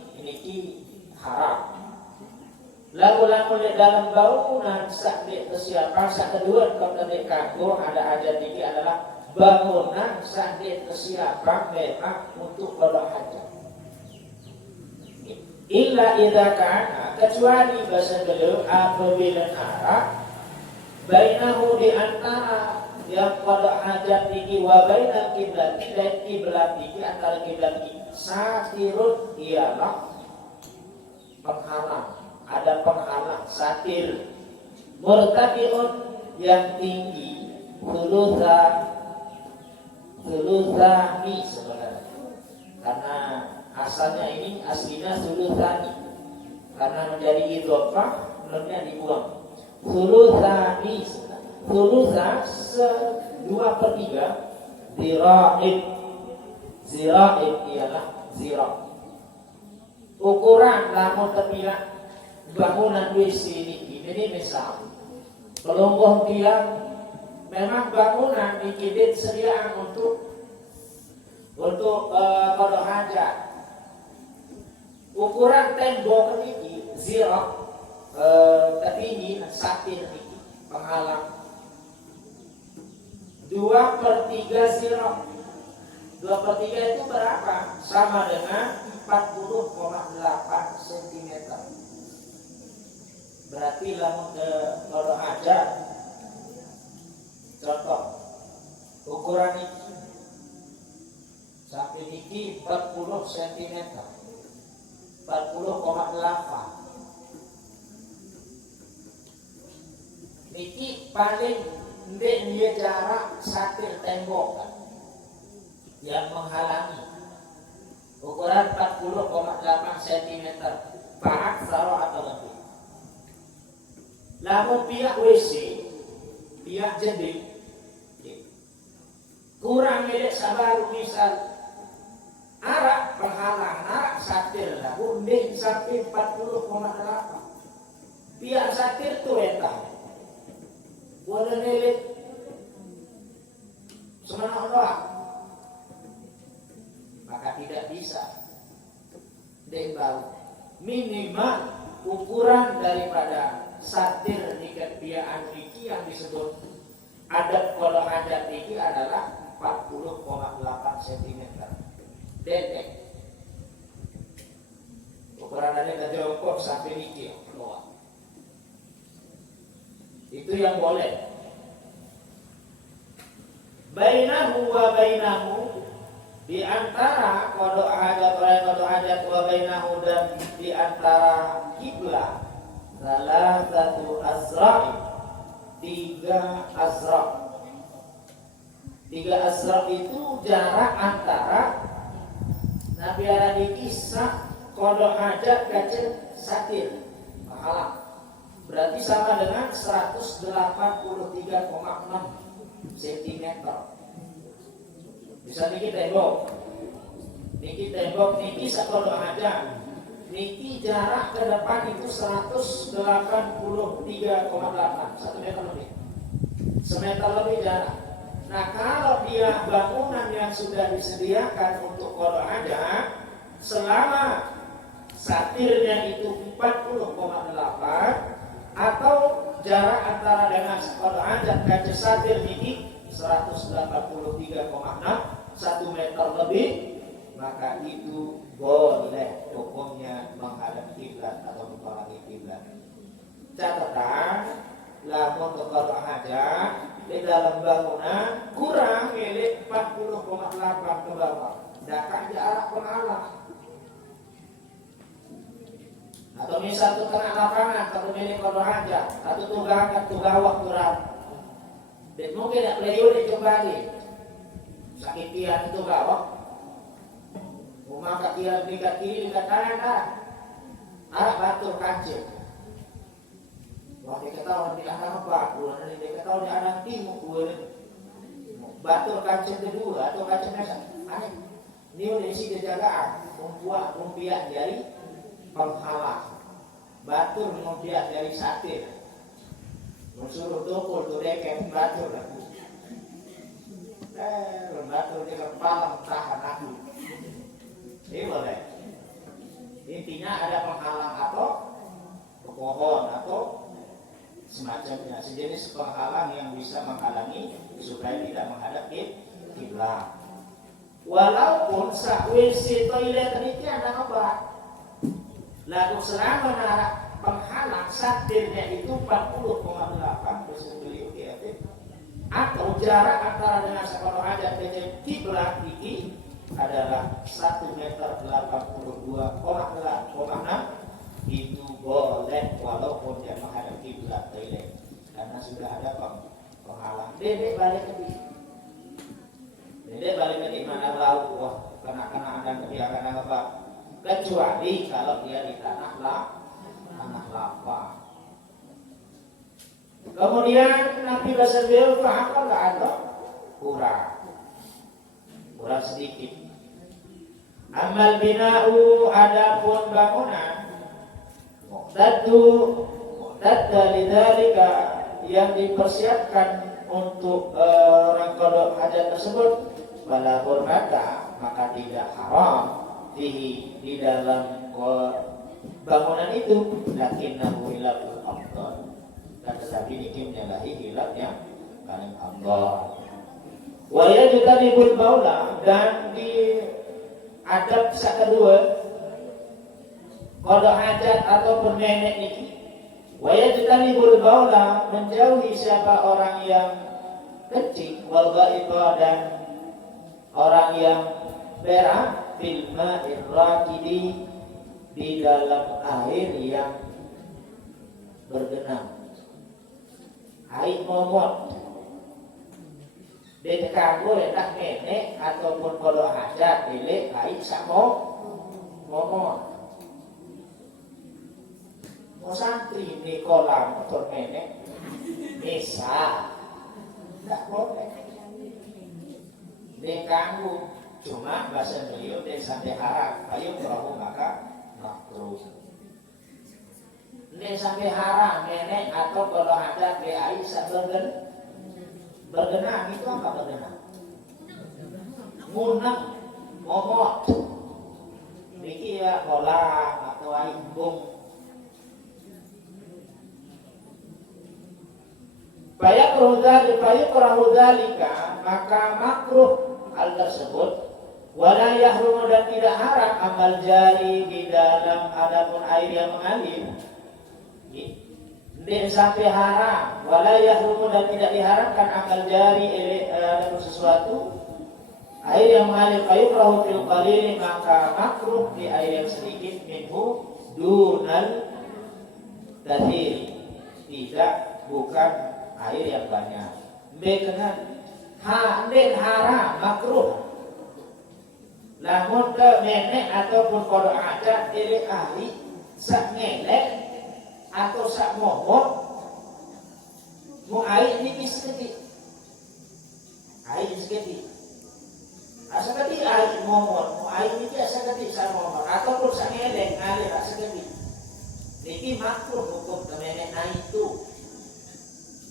haram. Lalu di dalam bangunan sak di kesiapan sak kedua kalau di kanggo ada aja niki adalah bangunan sak di kesiapan memang untuk qada hajat. Illa idza kana kecuali bahasa beliau apabila arah bainahu di antara yang qada hajat niki wa bainal qiblati dan kiblat niki antara kiblat niki satirun ialah penghalang, ada penghalang satir murtafiun yang tinggi thulutsa mi sebenarnya karena asalnya ini aslinya thulutsani karena menjadi idhofah menurutnya dibuang thulutsani thulutsa 2/3 zira'ib ialah zira' ukuran lamun terpilah bangunan WC ini misal pelungguh tiang memang bangunan dikidit sediaan untuk qada hajat. Ukuran tembok ini zira' tertinggi satir ini penghalang 2/3 zira'. 2/3 itu berapa? Sama dengan 40,8 cm. Berarti lamun qada hajat contoh ukuran ini sampai ini 40 cm 40,8 niki paling ndek dia jarak satir tembok yang menghalangi ukuran 40,8 cm paak saro atau lebih. Lamun pihak WC pihak jending kurang milik sabar misal arak penghalang arak satir lah unding satir 40,8 pihak satir tu etah boleh milik semana Allah maka tidak bisa dibau minimal ukuran daripada satir nikat piaan niki yang disebut adat qada hajat niki adalah 40,8 cm. Dedek. Ukurannya dari jongkok sampai niki keluar. Itu yang boleh. Bainahu wa bainahu di antara qada hajat wa bainahu dan di antara kiblat salah satu azra' 3 azra' Tiga asraf itu jarak antara Nabi Aradi kisah kodok hajat kacil satir pahala. Berarti sama dengan 183,6 cm. Bisa niki tembok. Niki tembok niki sakodok hajat. Niki jarak ke depan itu 183,8, 1 meter lebih. Semeter lebih jarak. Nah, kalau dia bangunan yang sudah disediakan untuk kodok hajat, selama satirnya itu 40,8 atau jarak antara dengan kodok hajat kaca satir ini 183,6, 1 meter lebih, maka itu boleh hukumnya menghadap kiblat atau menghadap kiblat. Catatan, lamun kodok hajat di dalam bangunan kurang milik 40,8 ke bawah, dapat jarak penghalang. Atau misal satu tengah lapangan satu milik kodok hajat, atau tugawak kurang. Dan mungkin nak beliau dikembali sakit tiang itu gawak. Rumah kakian dekat kiri dekat kanan arah batur kancing. Wah, dia ketahuan di arah apa? Dia ketahuan di arah timur. Batur kancing kedua atau kancing dasar. Aneh. Ini udah isi kejagaan. Rumpiak dari penghalang. Batur rumpiak dari satir. Mensuruh tukul tuh dekeng batur aku. Batur di kepala tahan aku. Ini boleh. Intinya ada penghalang atau pohon atau semacamnya, sejenis penghalang yang bisa menghalangi supaya tidak menghadap kiblat. Walaupun sakwisi toilet ini ada apa? Lalu selama penghalang satirnya itu 40,8 cm atau jarak antara dengan separuh hajat dengan kiblat ini adalah 1 meter 82,6, itu boleh walaupun dia menghadap kiblat toilet karena sudah ada penghalang. Dedek balik ke mana laut, wah kena ada kebiasaan apa? Kecuali kalau dia di tanah lapang. Kemudian Nabi Rasul apa nggak ada kurang sedikit. Amal bina'u adapun bangunan Mu'tadda lidzalika yang dipersiapkan untuk orang kodok hajat tersebut, wala hurmata, maka tidak haram di dalam bangunan itu, lakinnahu hilaful afdal, tetapi nikimnya lahi hilaf yang paling afdal. Wa yajtanibul baula, dan di adab kedua kodok hajat ataupun nenek ini, wa yajtanibul baula, menjauhi siapa orang yang kencing, wal ghaiba, dan orang yang berak, fil ma'ir rakidi, di dalam air yang bergenang, air momot. Dia kagum hendak nenek ataupun kodok hajat pilih air sama momot. Mau santri di kolam atau nenek bisa, tidak boleh. Dia kagum, cuma bahasa beliau dia sampai haram, ayo perahu maka makruh. Dia sampai haram nenek atau kodok hajat di air bergenang, itu apa bergenang? Ngunak, momot, niki ya kolam atau air bung. Fayaqrahu dzalika, maka makruh hal tersebut, wala yahrum, dan tidak haram amal jari di dalam adapun air yang mengalir. Dia sampai haram, wala yahrum, dan tidak diharamkan amal jari dalam sesuatu air yang mengalir. Fayaqrahu fil qalil, maka makruh di air yang sedikit, minhu dunal katsir, tidak bukan air yang banyak. Bekenan Den haram makruh. Lamun ke nenek ataupun kodo adat ele ahli sak ngelek atau sak momot mu air ini sedikit. Air sedikit. Asa kati air momot, mu air ini asa kati sak momot ataupun sak ngelek ngalir asa kati. Niki makruh hukum ke nenek na itu.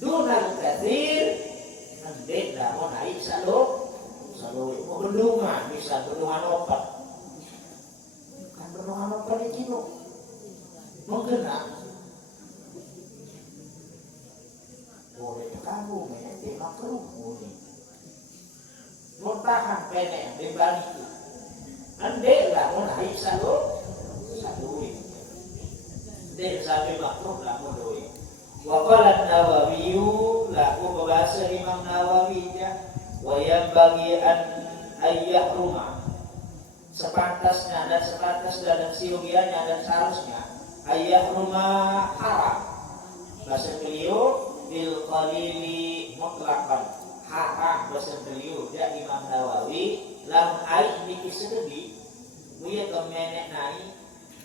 Dunal kathir Andek dah mau naik selalu mau bendungan bisa bendungan opat kan bendungan opat ini kino mau kena boleh kamu menjadi makruh boleh mau tahan penek beban itu andek lah mau naik selalu andek sampai makruh lah mau doi. Waqala Nawawi laku bahasa Imam Nawawi ya wa yanbaghi an ayyahruma sepantasnya dan siogianya dan seharusnya ayyahruma haram bahasa beliau bil qalili mutlaqan haram bahasa beliau ya Imam Nawawi lam air niki segedi wiya kemenek nai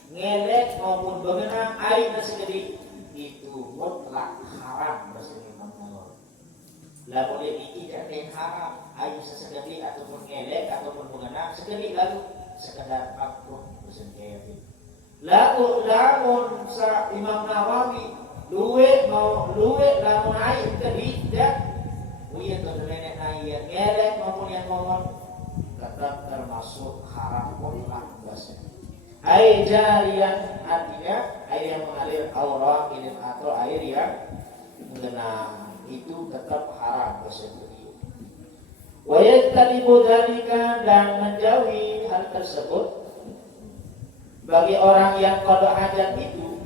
ngelek maupun begenang air segedi itu mutlak haram bahasa Imam Nawawi. Lah boleh tidak haram air sesekali ataupun ngelek ataupun mengenang sekali lalu sekedar makruh bahasa Imam. Lamun sa Imam Nawawi luwe lamun air tidak uya tu nenek air ngelek maupun yang ngomong tetap termasuk haram mutlak bahasa. Air jarian artinya air yang mengalir aura ini atau air yang mengenang itu tetap haram bersebut. Wayajtanibu dzalika dan menjauhi hal tersebut bagi orang yang qada hajat itu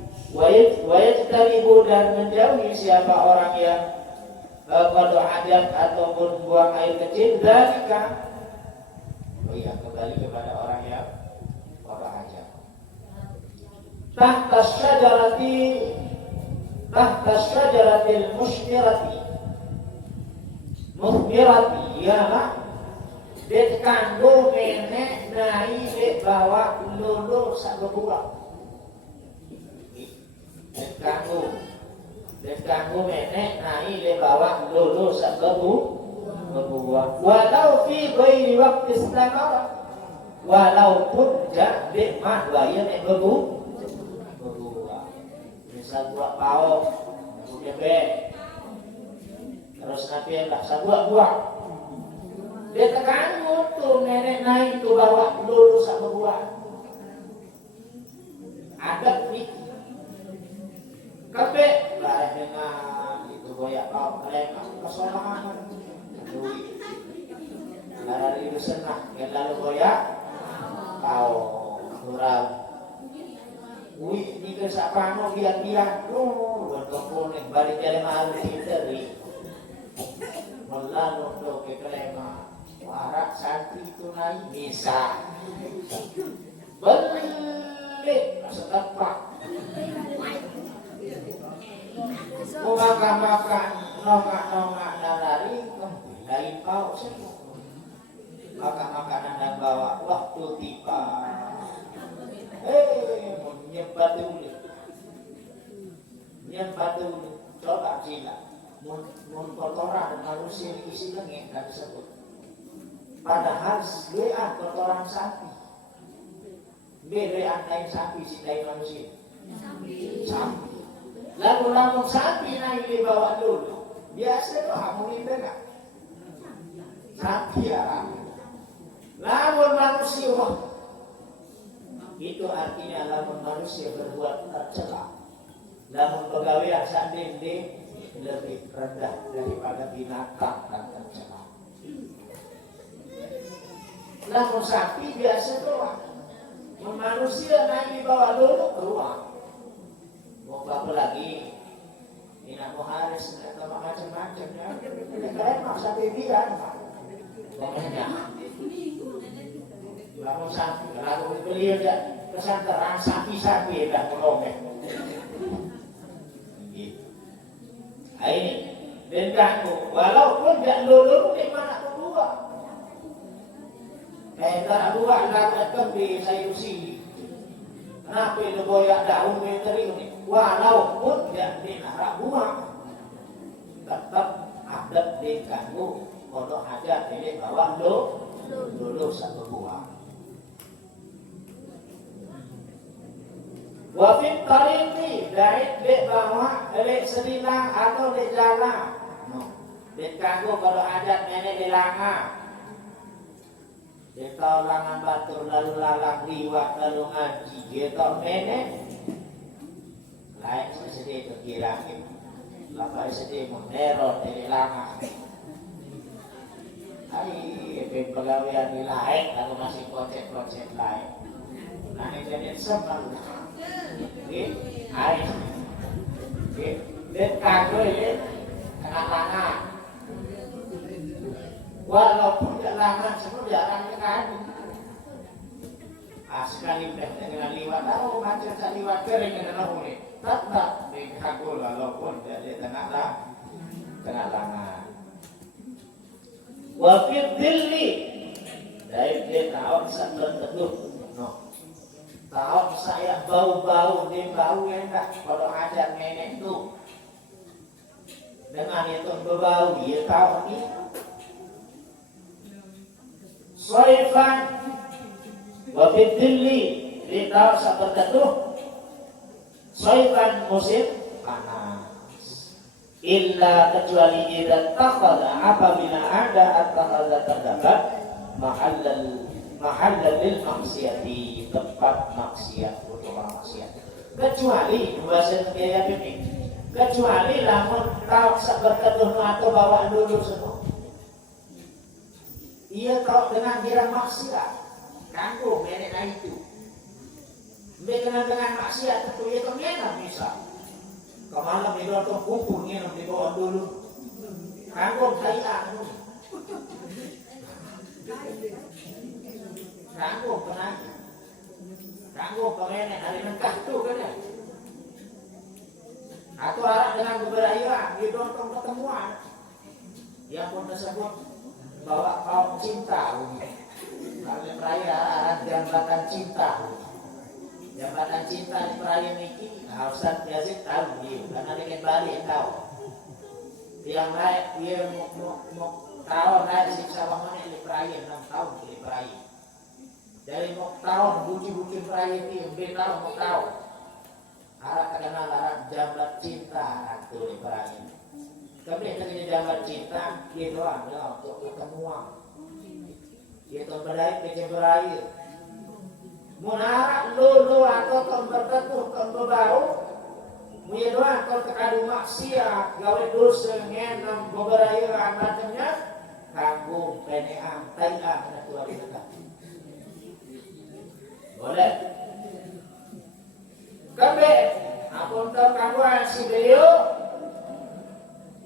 wayajtanibu dan menjauhi siapa orang yang qada hajat ataupun buang air kecil dzalika kembali kepada orang yang qada hajat tahta syajaratil muhmirati ya det kanggo nenek nai det bawa lulu sak bebuah det kanggo nenek nai det bawa lulu sak bebuah walau fi ghairi waqti istamara walaupun det mah waya nek bebuah misal buat pao bebek terus nabi lah buah dia tekan tuh nenek naik tuh bawa lulu sama buah ada nih kape lah dengan itu goyak pao mereka kesalahan dari itu senang lalu goyak pao kurang wih, ni ke sapano biar-biar untuk nih balik dari mahal dari melalui untuk ke kelema warak santri itu naik bisa beli setepak mau makan nongak nalari lain kau semua makan makanan dan bawa waktu tiba nyempat dulu coba sila mun kotoran manusia diisi lengek tak disebut padahal dia kotoran sapi dia lain sapi si lain manusia sapi lalu sapi naik dibawa dulu biasa tuh hamil enggak sapi ya lalu manusia itu artinya lamun manusia berbuat tercela lamun pegawai saat dinding lebih rendah daripada binatang dan tercela lamun sapi biasa doang manusia naik di bawah dulu keluar mau apa lagi ini mau haris atau macam-macam ya kalian maksa bibian pokoknya lalu sapi, lalu beliau dah pesantren sapi dah pelongeng. Ini dan ganggu. Walaupun gak lulu di mana tuh dua. Tak dua lakukan di sayur sini. Kenapa itu boyak daun meteri ini? Walaupun gak di narak buah, tetap ada di ganggu. Kalau aja ini bawa dulu satu buah. Wafid tariki dari di bawah dari sedina atau di jalan. Di kanggo kalau ajat nenek di langa. Di tau langan batur lalu lalang liwat lalu ngaji. Di tau nenek. Lain sesedih kekirakin. Lapai sedih menerot di langa. Hai, pegawaian di lain kalau masih konsep-konsep lain. Nah ini jadi sempal. Hai, dan kagak ini anak-anak. Walaupun tidak lama semua jarang kan. Sekali dengan liwat tahu macam tak liwat kering dengan lahuni. Tetap di kagul walaupun dari tengah lama. Wafid dilli dari dia tahu sampai teduh. Tahu saya bau-bau dia bau enak kalau ada nenek itu dengan itu berbau dia tahu ni. Soifan, wafid dilli dia tahu sampai teduh. Soifan musim panas. Illa kecuali idza takhadha apabila ada at-takhadha terdapat mahallal lil maksiati tempat maksiat untuk maksiat. Kecuali bahasa biaya ini. Kecuali lamun tahu berketuh atau bawa dulu semua. Ia tahu dengan girang maksiat. Kanggo nenek itu. Dengan maksiat tentu ia kemana bisa. Kemalam itu atau kumpulnya nanti bawa dulu. Kanggo kaya anu. Kanggo penanya. Kanggo pengen hari nengkah itu kan ya. Atau arah dengan keberayaan di dontong ketemuan. Yang pun tersebut bawa kaum cinta. Kalau perayaan jambatan cinta. Jambatan cinta di perayaan ini Ustaz Yazid tahu dia karena dia balik tahu. Yang lain dia mau tahu naik siksa bangunnya di perayaan 6 tahun di perayaan. Dari mau tahu buci-buci perayaan itu dia tahu mau tahu. Arah terkenal arah jambat cinta itu di perayaan. Tapi yang jambat cinta dia doang untuk ketemuan. Dia tuh berdaya ke perayaan. Munara lulu atau bertetuh berbau punya doa kalau terkadu maksiat gawe dosa ngenam beberapa macamnya kanggung peneang taiang dan tua kita boleh kabe apun terkangguan si beliau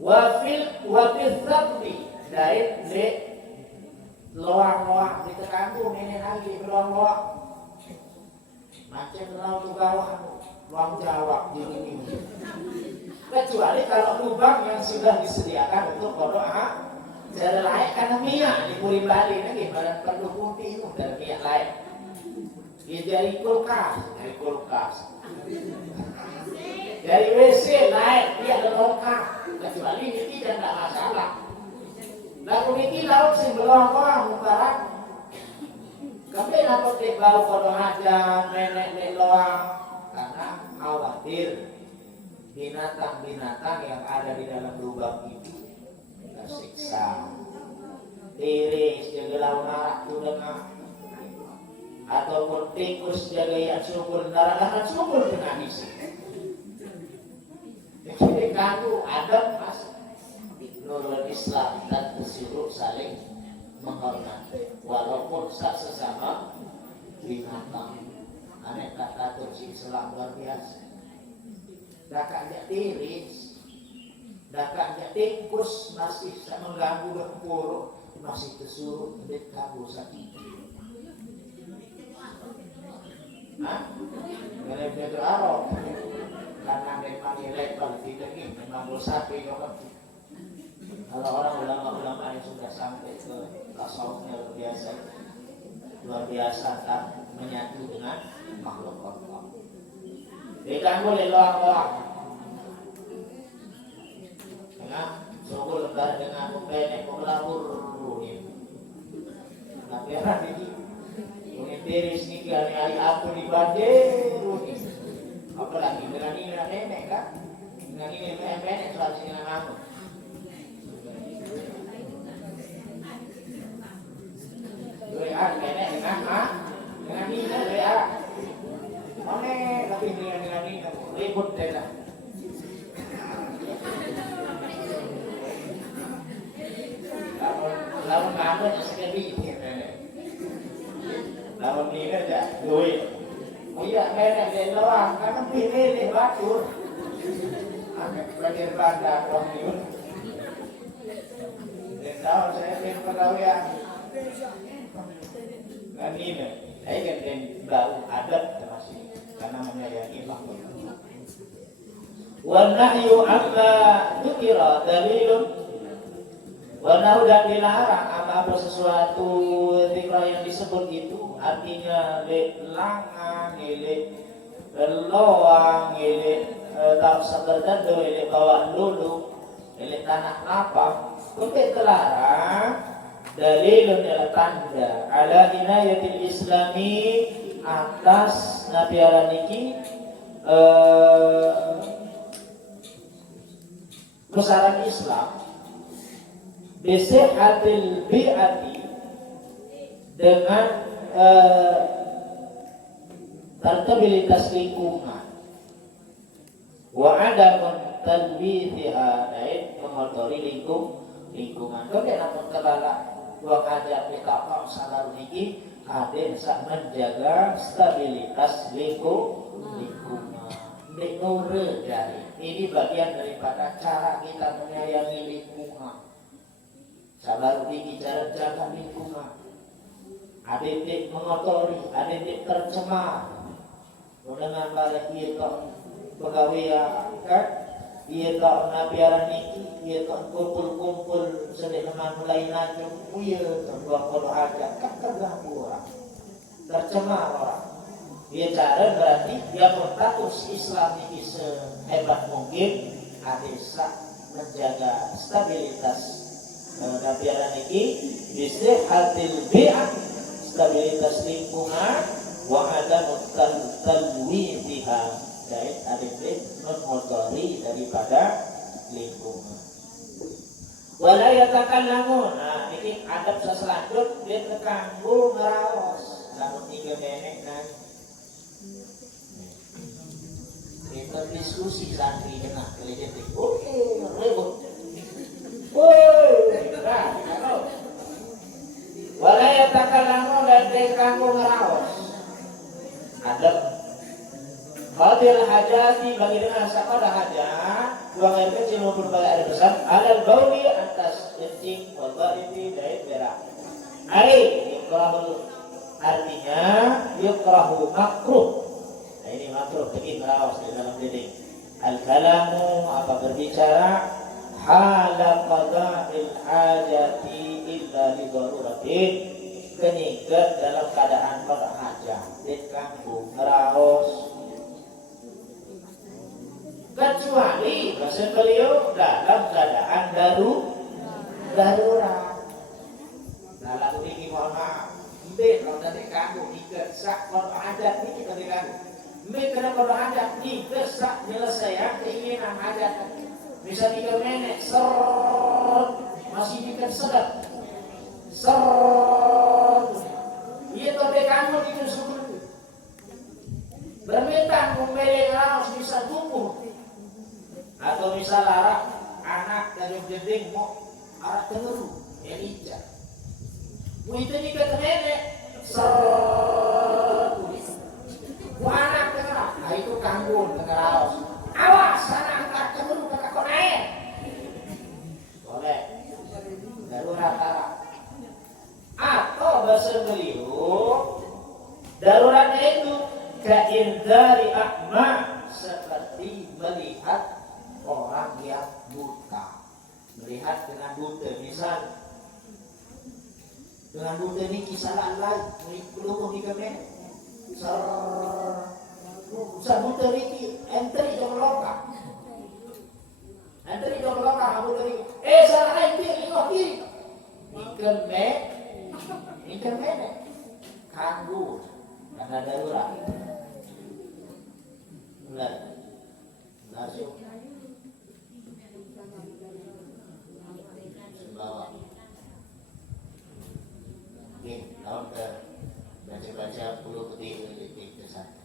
wafil sabdi dari de loang-loang ditekanggung ini lagi loang-loang macam lalu ruang jawab di ini. Kecuali kalau lubang yang sudah disediakan untuk berdoa, cara lain karena minyak di Puri Bali lagi barang perlu putih itu dan minyak lain. Dia dari kulkas, dari WC lain dia ada lengkap. Kecuali ini tidak masalah. Lalu ini laut sih belong-belong mukaran. Kami dapat dibau pada aja nenek loang karena khawatir binatang-binatang yang ada di dalam lubang itu tersiksa. Tiris jaga laun narak tu dengar ataupun tikus jaga yang subur narak akan subur dengan isi. Jadi kamu ada mas Nurul Islam dan disuruh saling menghormati walaupun sesama binatang. Aneh kata tursi Islam luar biasa. Dakaknya tiris, dakaknya tikus masih mengganggu berpuluh, masih tersuruh mendet kabu sakit. Dari begitu arok, karena memang level tidak ini memang sapi orang. Kalau orang ulama-ulama yang sudah sampai ke tasawufnya luar biasa tak menyatu dengan makhluk Allah. Dia boleh loak-loak. Dengan sogol lebar dengan pepenek pelabur ini. Tapi orang ini mungkin tiris ni kali hari aku di banjir ini. Apalagi dengan ini nenek kan? Dengan ini nenek selalu dengan aku. Doa nenek dengan ini doa. Mana tapi dengan ini ribut dah. Lawan mana sekali nenek. Lawan ni aja duit. Iya nenek dia lawan karena pilih dia batur. Agak bagian bandar orang ni. Dia tahu sayaเป็นpegawai. Dan ini, saya kan baru adat termasuk karena menyayangi makhluk. Wa nahyu amma dzukira dalilun. Wa nahyu dan dilarang apa sesuatu dzikra yang disebut itu artinya langan, loang, tak sekedar dole bawa lulu, tanah lapang, itu terlarang. Dalilun adalah tanda ala inayatil islami atas nabiara niki besaran Islam bisihatil bi'ati dengan stabilitas lingkungan wa adamun tanwithiha dan mengotori lingkungan. Kemudian namun kelala buang aja kita kau salah niki ada bisa menjaga stabilitas lingkungan. Denure dari ini bagian daripada cara kita menyayangi lingkungan. Sabar niki cara jaga lingkungan. Ada yang mengotori, ada yang tercemar. Dengan balik itu pegawai kan. Ia tak nabiara niki, ia tak kumpul-kumpul sedih dengan mulai najum, ia buang kalau ada, kan terganggu orang, tercemar orang. Ia cara berarti dia berstatus Islam ini sehebat mungkin, bisa menjaga stabilitas nabiara niki, bisa hatil bi'ah, stabilitas lingkungan, wa ada talwidhiha. Dari adik mengotori daripada lingkungan. Walayatakan lamun. Nah, ini adab selanjut dia terganggu ngeraos. Lamun tiga nenek dan kita diskusi santri kena kelejetik. Oke, ribut. Woi, nah, kalau walayatakan lamun dan dia terganggu ngeraos. Adab Fadil hajati bagi dengan pada hajat buang air kecil maupun buang air besar alal bauli atas kencing wal baiti dari berak. Yukrahu artinya yukrahu makruh. Nah ini makruh begini merawas di dalam dinding. Al kalamu apa berbicara hala qada'il hajati illa li daruratin keningkat dalam keadaan pada hajat diganggu merawas. Kecuali bahasa beliau dalam keadaan darurat. Nah lalu ini mohon maaf, kalau tadi kamu digesak kalau adat ini kita diganggu. Karena kalau adat digesak nyelesaikan keinginan adat. Misalnya nenek masih bikin sedap, iya tapi kamu itu sebelum berminta memilih harus bisa tumbuh. Atau misal anak dari gending mau arah tengeru, Elijah. Mau itu juga ke nenek, anak tengerah, nah itu kanggung tengeraus. Awas, anak angkat tengeru ke kakak naik. Boleh, darurat arah. Atau bahasa beliau, daruratnya itu ka'indari akma seperti melihat orang yang buta, melihat dengan buta. dengan buta ni kisalah lain belum di kemen sa buta ni entry jong loka kamu dari salah entry ikut kiri ni kemen kanggu karena darurat langsung sembawa tahun ke baca-baca puluh peti ke sana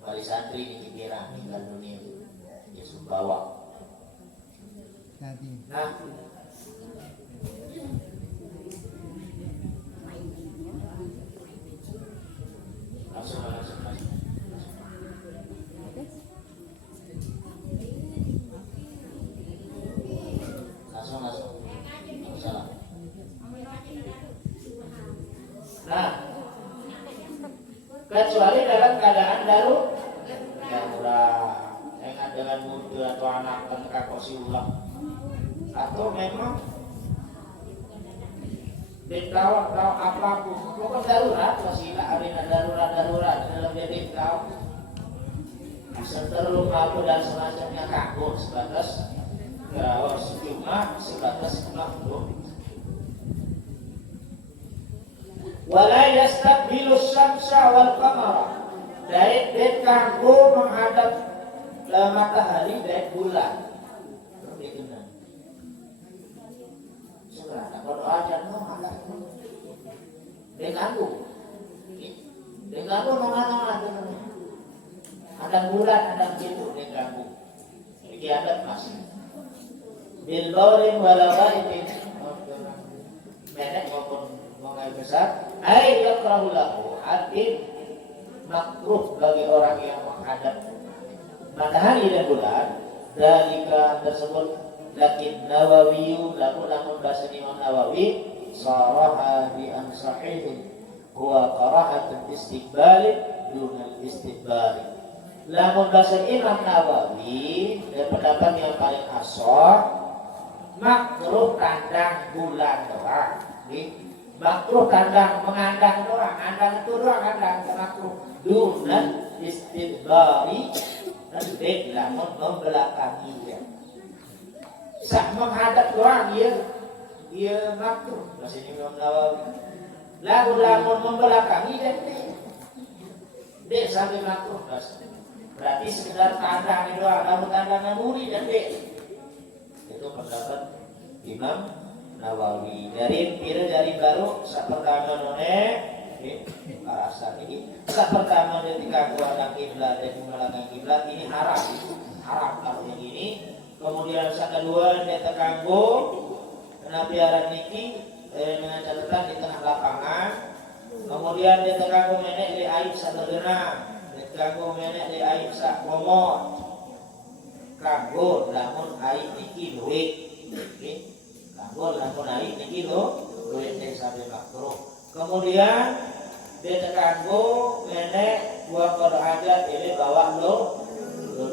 wali santri di pikiran tinggal dunia itu dia sumbawa nah langsung salah. Nah, kecuali dalam keadaan darurat ingat dengan muda atau anak dan kakosiullah atau memang dikawal apapun bukan darurat wasilah arena darurat dalam diri kau seteru mampu dan semacamnya kagum sebatas gawas cuma sebatas makhluk wala yastaqbilu syamsa wal qamara dari kanggo menghadap matahari dan bulan itu nah sudah kalau ajan menghadap dengan menghadap ada bulan ada gitu dengan kiamat masih bil bawrin wala ghaibin menek maupun mengai besar ay yakrahu lahu adin makruh bagi orang yang menghadap matahari dan bulan dalika tersebut lakin Nawawi lamun bahasa Imam Nawawi saraha bi an sahih huwa qarahatun istiqbal dunal istiqbal lamun bahasa Imam Nawawi dan pendapat yang paling ashah makruh tandang bulan doang makruh tandang mengandang doang andang itu doang andang makruh dunal istiqbali dan lamun membelakangi dia sak menghadap doang dia makruh bahasa Imam Nawawi lamun membelakangi dia sampai makruh berarti sekedar tandang doang lamun tandangnya muri dan itu pendapat Imam Nawawi dari baru sak pertama none rasa ini sak pertama ketika gua kiblat dan mengalahkan kiblat ini haram kalau yang ini kemudian sak kedua dia terganggu karena biaran niki dengan catatan di tengah lapangan kemudian dia terganggu menek di aib sadegena dia terganggu menek di aib sak momot kanggo lamun aib niki duit kanggo lamun aib niki duit yang sampai makruh kemudian dia terganggu menek buah kode hajat ini bawa lo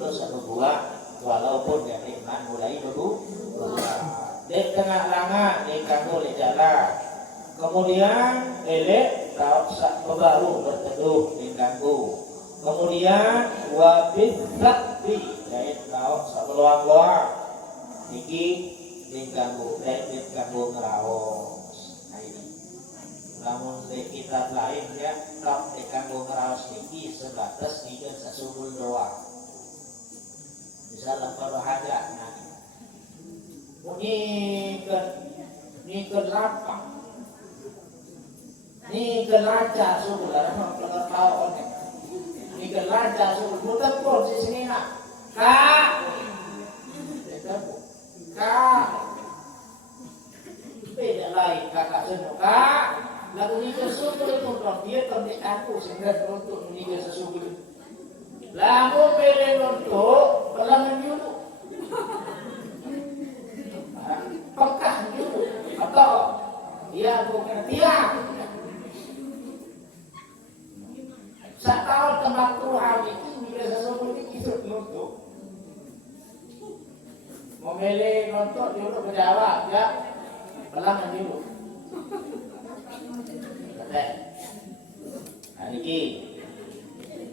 satu buah walaupun dia nikmat mulai dulu di tengah langa di kanggo di jalan kemudian kau baru berteduh di kanggo kemudian wabit sakti dari kau sepeluang-peluang niki di kanggo ngeraos nah ini namun di kitab lain ya tak di kanggo ngeraos niki sebatas niki sesubul doang misalnya kalau hajat nah ini ke lapang ini ke lancar subul lah kalau tahu ini ke lancar subul bukan pun di sini nak kak beda lain kakak semua kak lagu ini subul itu dia kami aku sehingga untuk ini subul lagu beda untuk pelangan dulu pekah dulu atau dia bukan tiang saya tahu kemakruhan itu biasa seperti itu untuk memilih untuk dulu berjawab ya pelangan dulu Betul. Nah, niki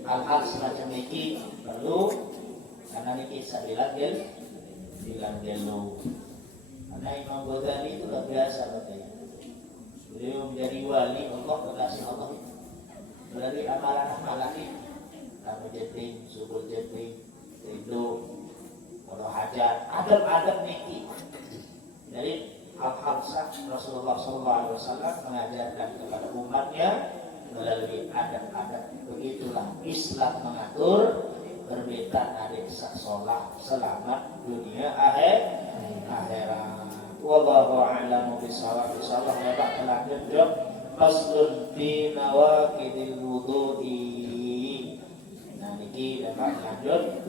hal-hal semacam niki perlu karena niki sabilan gelo. Karena Imam Ghazali itu luar biasa katanya. Beliau menjadi wali Allah, kekasih Allah. Berarti amalan-amalan ini kamu jetting, subul jetting, itu kalau hajat, adab-adab niki. Jadi hal-hal sah Rasulullah SAW mengajarkan kepada umatnya melalui adab-adab. Begitulah Islam mengatur berbeda adik sasolah selamat dunia akhirat. Wallahu a'lamu bishawab. Insyaallah ya Pak lanjut jawab faslun fi nawaqidil wudu'i. Nah niki ya Pak lanjut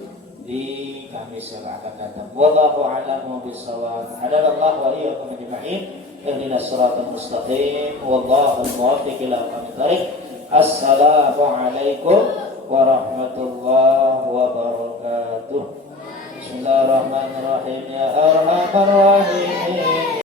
di Kamis yang akan datang. Wallahu a'lamu bishawab. Hadallahu wa iyyakum ajma'in. Ihdinas siratal mustaqim. Wallahu muwaffiq ila aqwamit thariq. Assalamualaikum warahmatullahi wabarakatuh. Bismillahirrahmanirrahim. Ya arhamar rahimin.